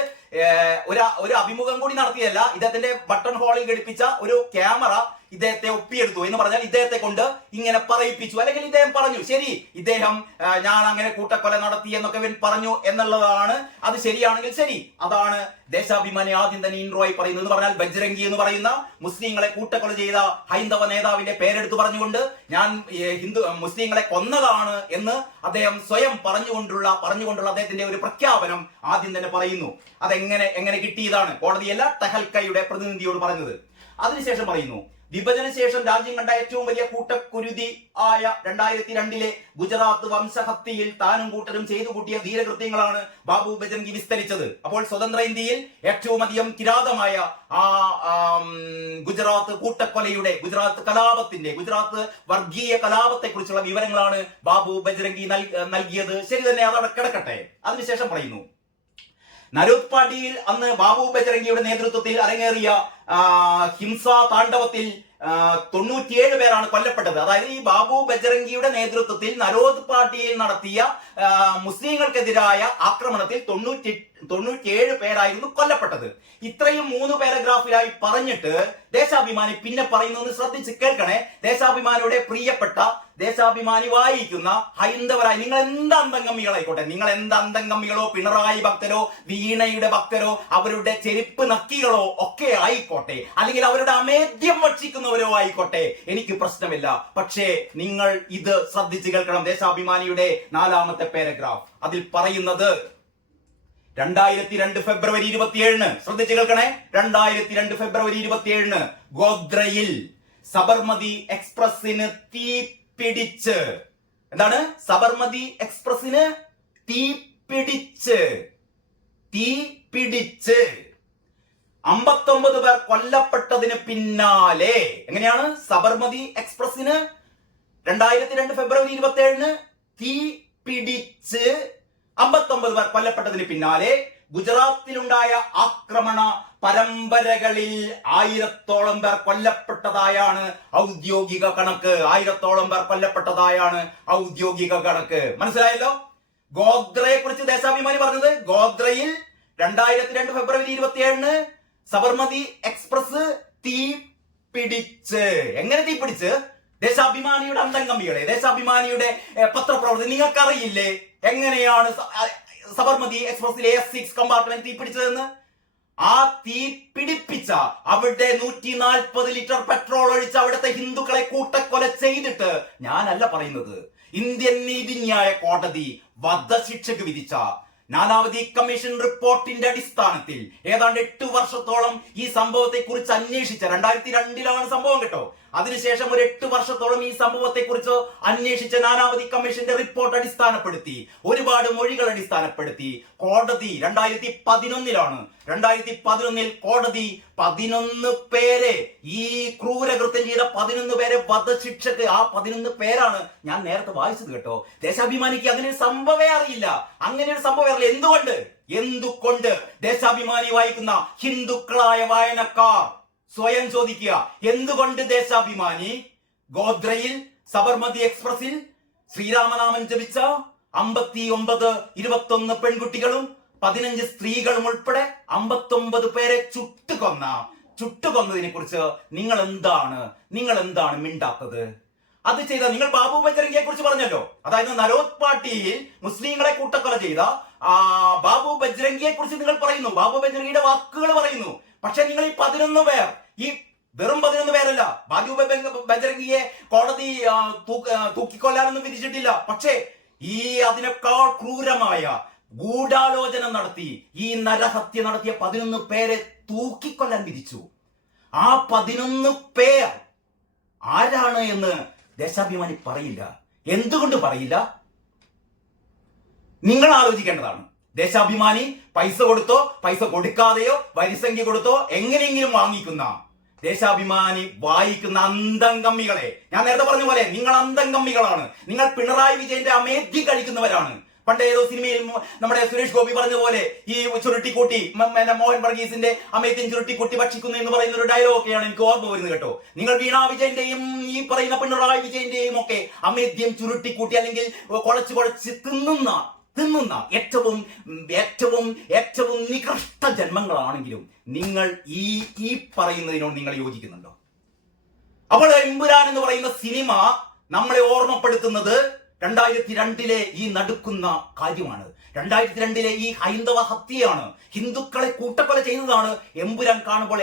ഒരു അഭിമുഖം കൂടി നടത്തിയല്ല, ഇദ്ദേഹത്തിന്റെ ബട്ടൺ ഹോളിൽ ഘടിപ്പിച്ച ഒരു ക്യാമറ ഇദ്ദേഹത്തെ ഒപ്പിയെടുത്തു എന്ന് പറഞ്ഞാൽ ഇദ്ദേഹത്തെ കൊണ്ട് ഇങ്ങനെ പറയിപ്പിച്ചു. അല്ലെങ്കിൽ ഇദ്ദേഹം പറഞ്ഞു, ശരി, ഇദ്ദേഹം ഞാൻ അങ്ങനെ കൂട്ടക്കൊല നടത്തി എന്നൊക്കെ പറഞ്ഞു എന്നുള്ളതാണ്. അത് ശരിയാണെങ്കിൽ ശരി, അതാണ് ദേശാഭിമാനി ആദ്യം തന്നെ ഇൻട്രോ ആയി പറയുന്നത്. എന്ന് പറഞ്ഞാൽ ബജ്രംഗി എന്ന് പറയുന്ന മുസ്ലിങ്ങളെ കൂട്ടക്കൊല ചെയ്ത ഹൈന്ദവ നേതാവിന്റെ പേരെടുത്ത് പറഞ്ഞുകൊണ്ട് ഞാൻ മുസ്ലിങ്ങളെ കൊന്നതാണ് എന്ന് അദ്ദേഹം സ്വയം പറഞ്ഞുകൊണ്ടുള്ള അദ്ദേഹത്തിന്റെ ഒരു പ്രഖ്യാപനം ആദ്യം തന്നെ പറയുന്നു. അതെങ്ങനെ കിട്ടിയതാണ്? കോടതിയല്ല, ടെഹൽക്കയുടെ പ്രതിനിധിയോട് പറഞ്ഞത്. അതിനുശേഷം പറയുന്നു, വിഭജന ശേഷം രാജ്യം കണ്ട ഏറ്റവും വലിയ കൂട്ടക്കുരുതി ആയ 2002 ഗുജറാത്ത് വംശഹത്യയിൽ താനും കൂട്ടരും ചെയ്തു കൂട്ടിയ ധീരകൃത്യങ്ങളാണ് ബാബു ബജ്രംഗി വിസ്തരിച്ചത്. അപ്പോൾ സ്വതന്ത്ര ഇന്ത്യയിൽ ഏറ്റവും അധികം കിരാതമായ ഗുജറാത്ത് ഗുജറാത്ത് വർഗീയ കലാപത്തെ കുറിച്ചുള്ള വിവരങ്ങളാണ് ബാബു ബജ്രംഗി നൽകിയത്. ശരി തന്നെ, അതവിടെ കിടക്കട്ടെ. അതിനുശേഷം പറയുന്നു, നരോദ് പാട്ടിയിൽ അന്ന് ബാബു ബജ്രംഗിയുടെ നേതൃത്വത്തിൽ അരങ്ങേറിയ ഹിംസാ താണ്ഡവത്തിൽ 97 പേരാണ് കൊല്ലപ്പെട്ടത്. അതായത് ഈ ബാബു ബജ്രംഗിയുടെ നേതൃത്വത്തിൽ നരോദ് പാട്ടിയിൽ നടത്തിയ മുസ്ലിങ്ങൾക്കെതിരായ ആക്രമണത്തിൽ 97 പേരായിരുന്നു കൊല്ലപ്പെട്ടത്. ഇത്രയും 3 പാരഗ്രാഫിലായി പറഞ്ഞിട്ട് ദേശാഭിമാനി പിന്നെ പറയുന്നത് ശ്രദ്ധിച്ച് കേൾക്കണേ. ദേശാഭിമാനിയുടെ പ്രിയപ്പെട്ട ദേശാഭിമാനി വായിക്കുന്ന ഹൈന്ദവരായി നിങ്ങൾ എന്ത് അന്തംഗമ്മികളായിക്കോട്ടെ, നിങ്ങൾ എന്ത് അന്തംഗമ്മികളോ പിണറായി ഭക്തരോ വീണയുടെ ഭക്തരോ അവരുടെ ചെരുപ്പ് നക്കികളോ ഒക്കെ ആയിക്കോട്ടെ, അല്ലെങ്കിൽ അവരുടെ അമേദ്യം ഭക്ഷിക്കുന്നവരോ ആയിക്കോട്ടെ, എനിക്ക് പ്രശ്നമില്ല. പക്ഷേ നിങ്ങൾ ഇത് ശ്രദ്ധിച്ചു കേൾക്കണം. ദേശാഭിമാനിയുടെ 4ാമത്തെ പാരഗ്രാഫ്, അതിൽ പറയുന്നത് 2002 ഫെബ്രുവരി 27 ശ്രദ്ധിച്ചു കേൾക്കണേ. 2002 ഫെബ്രുവരി 27 ഗോദ്രയിൽ സബർമതി എക്സ്പ്രസിന് തീ പിടിച്ച്. എന്താണ്? സബർമതി എക്സ്പ്രസിന് തീ പിടിച്ച് 59 പേർ കൊല്ലപ്പെട്ടതിന് പിന്നാലെ. എങ്ങനെയാണ്? സബർമതി എക്സ്പ്രസിന് 2002 ഫെബ്രുവരി 27 തീ പിടിച്ച് 59 പേർ കൊല്ലപ്പെട്ടതിന് പിന്നാലെ ഗുജറാത്തിലുണ്ടായ ആക്രമണ പരമ്പരകളിൽ 1000-ഓളം പേർ കൊല്ലപ്പെട്ടതായാണ് ഔദ്യോഗിക കണക്ക്. 1000-ഓളം പേർ കൊല്ലപ്പെട്ടതായാണ് ഔദ്യോഗിക കണക്ക്. മനസ്സിലായല്ലോ? ഗോദ്രയെ കുറിച്ച് ദേശാഭിമാനി പറഞ്ഞത്, ഗോദ്രയിൽ 2002 ഫെബ്രുവരി 27 സബർമതി എക്സ്പ്രസ് തീ പിടിച്ച്. എങ്ങനെ തീ പിടിച്ച്? ദേശാഭിമാനിയുടെ അന്തംഗമ്മികളെ, ദേശാഭിമാനിയുടെ പത്രപ്രവർത്തകർ, നിങ്ങൾക്കറിയില്ലേ എങ്ങനെയാണ് സബർമതി എക്സ്പ്രസിലെ S6 കമ്പാർട്ട്മെന്റ് തീ പിടിച്ചതെന്ന്? ആ തീ പിടിപ്പിച്ച അവിടെ 140 ലിറ്റർ പെട്രോൾ ഒഴിച്ച് അവിടുത്തെ ഹിന്ദുക്കളെ കൂട്ടക്കൊല ചെയ്തിട്ട്, ഞാനല്ല പറയുന്നത്, ഇന്ത്യൻ നീതിന്യായ കോടതി വധശിക്ഷക്ക് വിധിച്ച നാനാവധി കമ്മീഷൻ റിപ്പോർട്ടിന്റെ അടിസ്ഥാനത്തിൽ ഏതാണ്ട് 8 വർഷത്തോളം ഈ സംഭവത്തെ കുറിച്ച് അന്വേഷിച്ച, 2002 സംഭവം കേട്ടോ, അതിനുശേഷം ഒരു 8 വർഷത്തോളം ഈ സംഭവത്തെ കുറിച്ച് അന്വേഷിച്ച നാനാവധി കമ്മീഷന്റെ റിപ്പോർട്ട് അടിസ്ഥാനപ്പെടുത്തി, ഒരുപാട് മൊഴികൾ അടിസ്ഥാനപ്പെടുത്തി കോടതി 2011 കോടതി 11 പേരെ, ഈ ക്രൂരകൃത്യം ചെയ്ത 11 പേരെ വധശിക്ഷക്ക്, ആ 11 പേരാണ് ഞാൻ നേരത്തെ വായിച്ചത് കേട്ടോ. ദേശാഭിമാനിക്ക് അങ്ങനെ ഒരു സംഭവമേ അറിയില്ല, അങ്ങനെ ഒരു സംഭവം അറിയില്ല. എന്തുകൊണ്ട് ദേശാഭിമാനി വായിക്കുന്ന ഹിന്ദുക്കളായ വായനക്കാർ സ്വയം ചോദിക്കുക, എന്തുകൊണ്ട് ദേശാഭിമാനി ഗോദ്രയിൽ സബർമതി എക്സ്പ്രസിൽ ശ്രീരാമനാമൻ ജപിച്ച 59 21 പെൺകുട്ടികളും 15 സ്ത്രീകളും ഉൾപ്പെടെ 59 പേരെ ചുട്ടുകൊന്നതിനെ കുറിച്ച് നിങ്ങൾ എന്താണ് മിണ്ടാത്തത്? അത് ചെയ്ത നിങ്ങൾ ബാബു ബജ്രംഗിയെ കുറിച്ച് പറഞ്ഞല്ലോ, അതായത് നരോത് പാർട്ടിയിൽ മുസ്ലിങ്ങളെ കൂട്ടക്കൊല ചെയ്ത ബാബു ബജ്രംഗിയെ കുറിച്ച് നിങ്ങൾ പറയുന്നു, ബാബു ബജ്രംഗിയുടെ വാക്കുകൾ പറയുന്നു. പക്ഷെ നിങ്ങൾ ഈ 11 പേർ, ഈ വെറും 11 പേരല്ല, ബാബു ബജ്രംഗിയെ കോടതി തൂക്കിക്കൊല്ലാനൊന്നും വിധിച്ചിട്ടില്ല. പക്ഷേ ഈ അതിനേക്കാൾ ക്രൂരമായ ഗൂഢാലോചന നടത്തി ഈ നരഹത്യ നടത്തിയ 11 പേരെ തൂക്കിക്കൊല്ലാൻ വിധിച്ചു. ആ 11 പേർ ആരാണ് എന്ന് ദേശാഭിമാനി പറയില്ല. എന്തുകൊണ്ട് പറയില്ല? നിങ്ങൾ ആലോചിക്കേണ്ടതാണ്. ദേശാഭിമാനി പൈസ കൊടുത്തോ പൈസ കൊടുക്കാതെയോ വരിസംഖ്യ കൊടുത്തോ എങ്ങനെയെങ്കിലും വാങ്ങിക്കുന്ന ദേശാഭിമാനി വായിക്കുന്ന അന്തംഗമ്മികളെ, ഞാൻ നേരത്തെ പറഞ്ഞ പോലെ നിങ്ങൾ അന്തംഗമ്മികളാണ്. നിങ്ങൾ പിണറായി വിജയന്റെ അമേധ്യ കഴിക്കുന്നവരാണ്. പണ്ട് ഏതോ സിനിമയിൽ നമ്മുടെ സുരേഷ് ഗോപി പറഞ്ഞ പോലെ ഈ ചുരുട്ടിക്കൂട്ടി മോഹൻ വർഗീസിന്റെ അമേദ്യം ചുരുട്ടിക്കൂട്ടി ഭക്ഷിക്കുന്നു എന്ന് പറയുന്ന ഒരു ഡയലോഗ് ഒക്കെയാണ് എനിക്ക് ഓർമ്മ വരുന്നത് കേട്ടോ. നിങ്ങൾ വീണ വിജയന്റെയും ഈ പറയുന്ന പിണറായി വിജയന്റെയും ഒക്കെ അമേദ്യം ചുരുട്ടിക്കൂട്ടി അല്ലെങ്കിൽ കുഴച്ച് തിന്നുന്ന ഏറ്റവും നികൃഷ്ട ജന്മങ്ങളാണെങ്കിലും നിങ്ങൾ ഈ പറയുന്നതിനോട് നിങ്ങൾ യോജിക്കുന്നുണ്ടോ? അപ്പോൾ എമ്പുരാൻ എന്ന് പറയുന്ന സിനിമ നമ്മളെ ഓർമ്മപ്പെടുത്തുന്നത് 2002 ഈ നടുക്കുന്ന കാര്യമാണ്. 2002 ഈ ഹൈന്ദവ ഹത്യയാണ്, ഹിന്ദുക്കളെ കൂട്ടക്കൊല ചെയ്തതാണ്. എമ്പുരാൻ കാണുമ്പോൾ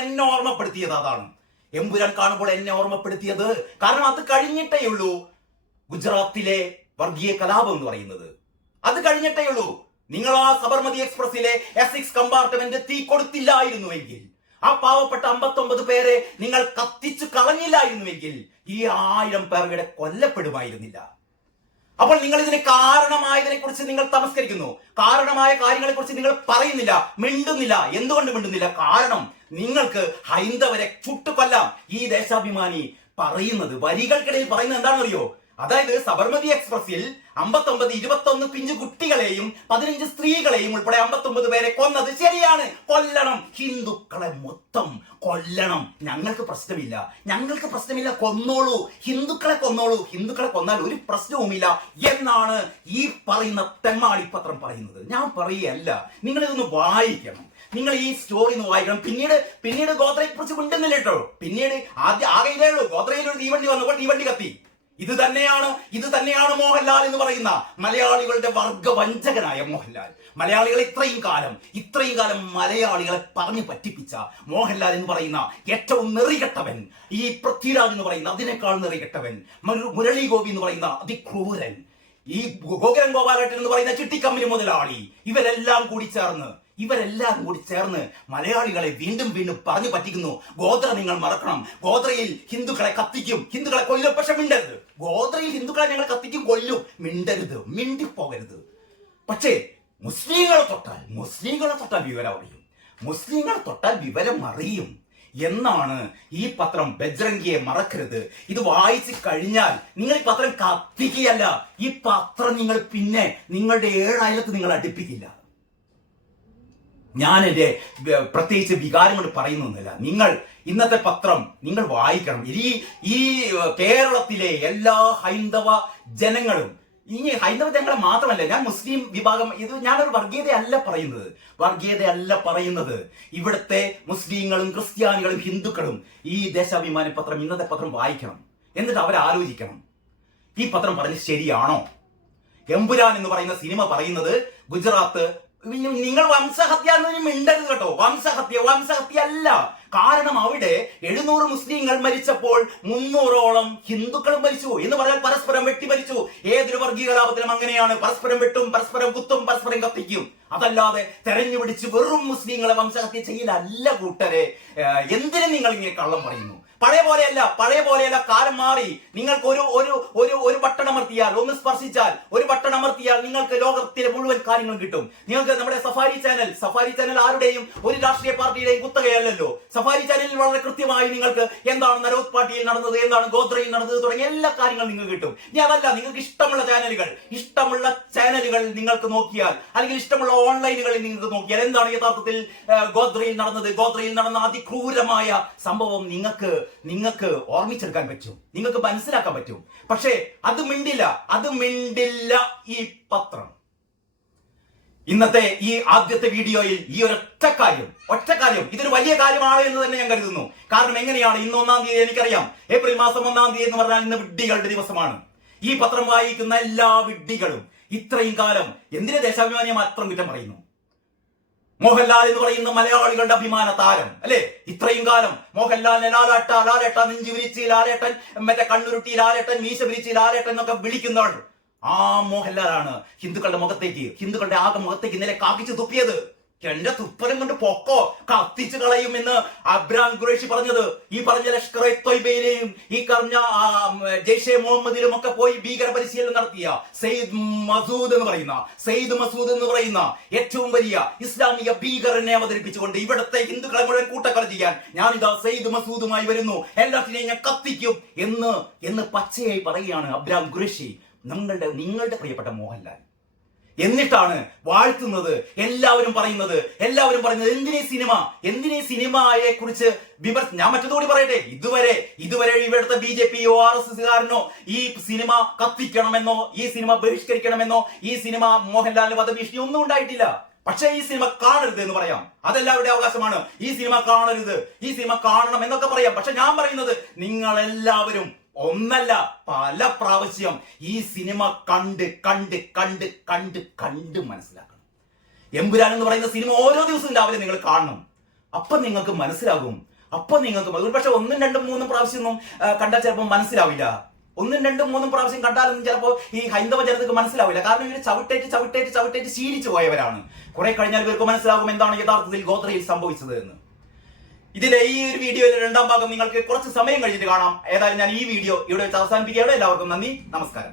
എന്നെ ഓർമ്മപ്പെടുത്തിയത് അതാണ്. എമ്പുരാൻ കാണുമ്പോൾ എന്നെ ഓർമ്മപ്പെടുത്തിയത് കാരണം അത് കഴിഞ്ഞിട്ടേ ഉള്ളൂ ഗുജറാത്തിലെ വർഗീയ കലാപം എന്ന് പറയുന്നത്. അത് കഴിഞ്ഞിട്ടേ ഉള്ളൂ. നിങ്ങൾ ആ സബർമതി എക്സ്പ്രസിലെ S6 കമ്പാർട്ട്മെന്റ് തീ കൊടുത്തില്ലായിരുന്നുവെങ്കിൽ, ആ പാവപ്പെട്ട 59 പേരെ നിങ്ങൾ കത്തിച്ചു കളഞ്ഞില്ലായിരുന്നുവെങ്കിൽ ഈ 1000 പേർ ഇവിടെ കൊല്ലപ്പെടുമായിരുന്നില്ല. അപ്പോൾ നിങ്ങൾ ഇതിന് കാരണമായതിനെ കുറിച്ച് നിങ്ങൾ തമസ്കരിക്കുന്നു. കാരണമായ കാര്യങ്ങളെ കുറിച്ച് നിങ്ങൾ പറയുന്നില്ല, മിണ്ടുന്നില്ല. എന്തുകൊണ്ട് മിണ്ടുന്നില്ല? കാരണം നിങ്ങൾക്ക് ഹൈന്ദവരെ ചുട്ടുകൊല്ലാം. ഈ ദേശാഭിമാനി പറയുന്നത്, വരികൾക്കിടയിൽ പറയുന്നത് എന്താണെന്നറിയോ? അതായത് സബർമതി എക്സ്പ്രസിൽ 59 21 പിഞ്ചു കുട്ടികളെയും 15 സ്ത്രീകളെയും ഉൾപ്പെടെ 59 പേരെ കൊന്നത് ശരിയാണ്. കൊല്ലണം, ഹിന്ദുക്കളെ മൊത്തം കൊല്ലണം. ഞങ്ങൾക്ക് പ്രശ്നമില്ല, കൊന്നോളൂ, ഹിന്ദുക്കളെ കൊന്നാൽ ഒരു പ്രശ്നവുമില്ല എന്നാണ് ഈ പറയുന്ന തെമ്മാടിപ്പത്രം പറയുന്നത്. ഞാൻ പറയുകയല്ല, നിങ്ങൾ ഇതൊന്ന് വായിക്കണം. നിങ്ങൾ ഈ സ്റ്റോറി ഒന്ന് വായിക്കണം. പിന്നീട് ഗോത്രയെ കുറിച്ച് മിണ്ടുന്നില്ല കേട്ടോ. പിന്നീട് ആകെ ഇതേ ഉള്ളൂ, ഗോത്രയിൽ ഒരു തീവണ്ടി വന്നപ്പോൾ തീവണ്ടി കത്തി. ഇത് തന്നെയാണ് മോഹൻലാൽ എന്ന് പറയുന്ന മലയാളികളുടെ വർഗവഞ്ചകനായ മോഹൻലാൽ. മലയാളികളെ ഇത്രയും കാലം മലയാളികളെ പറഞ്ഞു പറ്റിപ്പിച്ച മോഹൻലാൽ എന്ന് പറയുന്ന ഏറ്റവും നെറികെട്ടവൻ, ഈ പൃഥ്വിരാജ് എന്ന് പറയുന്ന അതിനേക്കാൾ നെറികെട്ടവൻ, മുരളി ഗോപി എന്ന് പറയുന്ന അതിക്രൂരൻ, ഈ ഗോകുലൻ ഗോപാലകൃഷ്ണൻ എന്ന് പറയുന്ന ചിട്ടിക്കമ്പനി മുതലാളി, ഇവരെല്ലാം കൂടി ചേർന്ന് മലയാളികളെ വീണ്ടും പറഞ്ഞു പറ്റിക്കുന്നു. ഗോത്ര നിങ്ങൾ മറക്കണം, ഗോത്രയിൽ ഹിന്ദുക്കളെ കത്തിക്കും, ഹിന്ദുക്കളെ കൊല്ലും, പക്ഷെ മിണ്ടരുത്. ഗോത്രയിൽ ഹിന്ദുക്കളെ ഞങ്ങൾ കത്തിക്കും, കൊല്ലും, മിണ്ടരുത്, മിണ്ടിപ്പോകരുത്. പക്ഷേ മുസ്ലിങ്ങളെ തൊട്ടാൽ വിവരം അറിയും, മുസ്ലിങ്ങളെ തൊട്ടാൽ വിവരം അറിയും എന്നാണ് ഈ പത്രം. ബജ്രംഗിയെ മറക്കരുത്. ഇത് വായിച്ചു കഴിഞ്ഞാൽ നിങ്ങൾ ഈ പത്രം കത്തിക്കുകയല്ല, ഈ പത്രം നിങ്ങൾ പിന്നെ നിങ്ങളുടെ 7 അയലത്ത് നിങ്ങൾ അടുപ്പിക്കില്ല. ഞാൻ എൻ്റെ പ്രത്യേകിച്ച് വികാരം കൊണ്ട് പറയുന്നൊന്നുമില്ല. നിങ്ങൾ ഇന്നത്തെ പത്രം നിങ്ങൾ വായിക്കണം. ഈ കേരളത്തിലെ എല്ലാ ഹൈന്ദവ ജനങ്ങളും, ഇനി ഹൈന്ദവ ജനങ്ങളെ മാത്രമല്ല, ഞാൻ മുസ്ലിം വിഭാഗം, ഇത് ഞാനൊരു വർഗീയതയല്ല പറയുന്നത്. ഇവിടുത്തെ മുസ്ലിങ്ങളും ക്രിസ്ത്യാനികളും ഹിന്ദുക്കളും ഈ ദേശാഭിമാനി പത്രം, ഇന്നത്തെ പത്രം വായിക്കണം. എന്നിട്ട് അവരാലോചിക്കണം, ഈ പത്രം പറഞ്ഞ് ശരിയാണോ? എമ്പുരാൻ എന്ന് പറയുന്ന സിനിമ പറയുന്നത് ഗുജറാത്ത്, നിങ്ങൾ വംശഹത്യ മിണ്ടരുത് കേട്ടോ. വംശഹത്യ അല്ല. കാരണം അവിടെ 700 മുസ്ലിങ്ങൾ മരിച്ചപ്പോൾ 300ഓളം ഹിന്ദുക്കളും മരിച്ചു എന്ന് പറഞ്ഞാൽ പരസ്പരം വെട്ടി മരിച്ചു. ഏതൊരു വർഗീയ കലാപത്തിലും അങ്ങനെയാണ്, പരസ്പരം വെട്ടും, പരസ്പരം കുത്തും, പരസ്പരം കത്തിക്കും. അതല്ലാതെ തെരഞ്ഞുപിടിച്ച് വെറും മുസ്ലിങ്ങളെ വംശഹത്യ ചെയ്യലല്ല കൂട്ടരെ. എന്തിനു നിങ്ങൾ ഇങ്ങനെ കള്ളം പറയുന്നു? പഴയ പോലെയല്ല, കാലം മാറി. നിങ്ങൾക്ക് ഒരു ബട്ടൺ അമർത്തിയാൽ, ഒന്ന് സ്പർശിച്ചാൽ, ഒരു ബട്ടൺ അമർത്തിയാൽ നിങ്ങൾക്ക് ലോകത്തിലെ മുഴുവൻ കാര്യങ്ങളും കിട്ടും. നിങ്ങൾക്ക് നമ്മുടെ സഫാരി ചാനൽ ആരുടെയും ഒരു രാഷ്ട്രീയ പാർട്ടിയുടെയും കുത്തകയല്ലല്ലോ. സഫാരി ചാനലിൽ വളരെ കൃത്യമായി നിങ്ങൾക്ക് എന്താണ് നരോത്ത് പാർട്ടിയിൽ നടന്നത്, എന്താണ് ഗോത്രയിൽ നടന്നത് തുടങ്ങിയ എല്ലാ കാര്യങ്ങളും നിങ്ങൾക്ക് കിട്ടും. ഇനി അതല്ല, നിങ്ങൾക്ക് ഇഷ്ടമുള്ള ചാനലുകൾ നിങ്ങൾക്ക് നോക്കിയാൽ, അല്ലെങ്കിൽ ഇഷ്ടമുള്ള ഓൺലൈനുകളിൽ നിങ്ങൾക്ക് നോക്കിയാൽ എന്താണ് യഥാർത്ഥത്തിൽ ഗോത്രയിൽ നടന്ന അതിക്രൂരമായ സംഭവം നിങ്ങൾക്ക് ഓർമ്മിച്ചെടുക്കാൻ പറ്റും, നിങ്ങൾക്ക് മനസ്സിലാക്കാൻ പറ്റും. പക്ഷേ അത് മിണ്ടില്ല ഈ പത്രം. ഇന്നത്തെ ഈ ആദ്യത്തെ വീഡിയോയിൽ ഈ ഒറ്റ കാര്യം ഇതൊരു വലിയ കാര്യമാണ് എന്ന് തന്നെ ഞാൻ കരുതുന്നു. കാരണം എങ്ങനെയാണ്, ഇന്ന് 1-ാം തീയതി എനിക്കറിയാം, ഏപ്രിൽ മാസം 1-ാം തീയതി എന്ന് പറഞ്ഞാൽ ഇന്ന് വിഡ്ഢികളുടെ ദിവസമാണ്. ഈ പത്രം വായിക്കുന്ന എല്ലാ വിഡ്ഢികളും ഇത്രയും കാലം എന്തിന് ദേശാഭിമാനിയെ മാത്രം കുറ്റം പറയുന്നു? മോഹൻലാൽ എന്ന് പറയുന്ന മലയാളികളുടെ അഭിമാന താരം അല്ലെ? ഇത്രയും കാലം മോഹൻലാലിനെ ലാലേട്ട നെഞ്ചു വിരിച്ച് ലാലേട്ടൻ, മറ്റേ കണ്ണുരുട്ടി ലാലേട്ടൻ, മീശ വിരിച്ച് ലാലേട്ടൻ എന്നൊക്കെ വിളിക്കുന്നവൾ ആ മോഹൻലാലാണ് ഹിന്ദുക്കളുടെ ആകെ മുഖത്തേക്ക് ഇന്നലെ കാക്കിച്ചു തുപ്പിയത്. എന്റെ തുപ്പലം കൊണ്ട് പൊക്കോ, കത്തിച്ചു കളയും എന്ന് അബ്രാം ഖുറൈഷി പറഞ്ഞത്. ഈ പറഞ്ഞ ലഷ്കർ-ഇ ത്വയ്ബയിലെയും ഈ പറഞ്ഞ ജയ്ഷെ മുഹമ്മദിലും ഒക്കെ പോയി ഭീകര പരിശീലനം നടത്തിയ സെയ്ദ് മസൂദ് എന്ന് പറയുന്ന ഏറ്റവും വലിയ ഇസ്ലാമിക ഭീകരനെ അവതരിപ്പിച്ചുകൊണ്ട് ഇവിടുത്തെ ഹിന്ദുക്കളെ മുഴുവൻ കൂട്ടക്കൊല ചെയ്യാൻ ഞാനിതാ സെയ്ദ് മസൂദുമായി വരുന്നു, എല്ലാത്തിനെയും ഞാൻ കത്തിക്കും എന്ന് പച്ചയായി പറയുകയാണ് അബ്രാം ഖുറൈഷി, നിങ്ങളുടെ പ്രിയപ്പെട്ട മോഹൻലാൽ. എന്നിട്ടാണ് വാഴ്ത്തുന്നത്. എല്ലാവരും പറയുന്നത് എന്തിനീ സിനിമയെ കുറിച്ച് ഞാൻ മറ്റതുകൂടി പറയട്ടെ, ഇതുവരെ ഇവിടുത്തെ BJP-യോ RSS-കാരനോ ഈ സിനിമ കത്തിക്കണമെന്നോ, ഈ സിനിമ ബഹിഷ്കരിക്കണമെന്നോ, ഈ സിനിമ മോഹൻലാലിന് വധഭീഷണി ഒന്നും ഉണ്ടായിട്ടില്ല. പക്ഷേ ഈ സിനിമ കാണരുത് എന്ന് പറയാം, അതെല്ലാവരുടെ അവകാശമാണ്. ഈ സിനിമ കാണരുത്, ഈ സിനിമ കാണണം എന്നൊക്കെ പറയാം. പക്ഷെ ഞാൻ പറയുന്നത്, നിങ്ങളെല്ലാവരും ഒന്നല്ല പല പ്രാവശ്യം ഈ സിനിമ കണ്ട് മനസ്സിലാക്കണം. എമ്പുരാൻ എന്ന് പറയുന്ന സിനിമ ഓരോ ദിവസവും രാവിലെ നിങ്ങൾ കാണണം. അപ്പൊ നിങ്ങൾക്ക് മനസ്സിലാകും. ഒരു പക്ഷെ 1, 2, 3 പ്രാവശ്യമൊന്നും കണ്ടാൽ ചിലപ്പോൾ മനസ്സിലാവില്ല. 1, 2, 3 പ്രാവശ്യം കണ്ടാലൊന്നും ചിലപ്പോൾ ഈ ഹൈന്ദവ ജനതയ്ക്ക് മനസ്സിലാവില്ല. കാരണം ഇവര് ചവിട്ടേറ്റ് ശീലിച്ചു പോയവരാണ്. കുറെ കഴിഞ്ഞാൽ ഇവർക്ക് മനസ്സിലാകും എന്താണ് യഥാർത്ഥത്തിൽ ഗോത്രയിൽ സംഭവിച്ചത് എന്ന്. ഇതിലെ ഈ ഒരു വീഡിയോയിലെ 2ാം ഭാഗം നിങ്ങൾക്ക് കുറച്ച് സമയം കഴിഞ്ഞിട്ട് കാണാം. ഏതായാലും ഞാൻ ഈ വീഡിയോ ഇവിടെ വെച്ച് അവസാനിപ്പിക്കുകയാണ്. എല്ലാവർക്കും നന്ദി, നമസ്കാരം.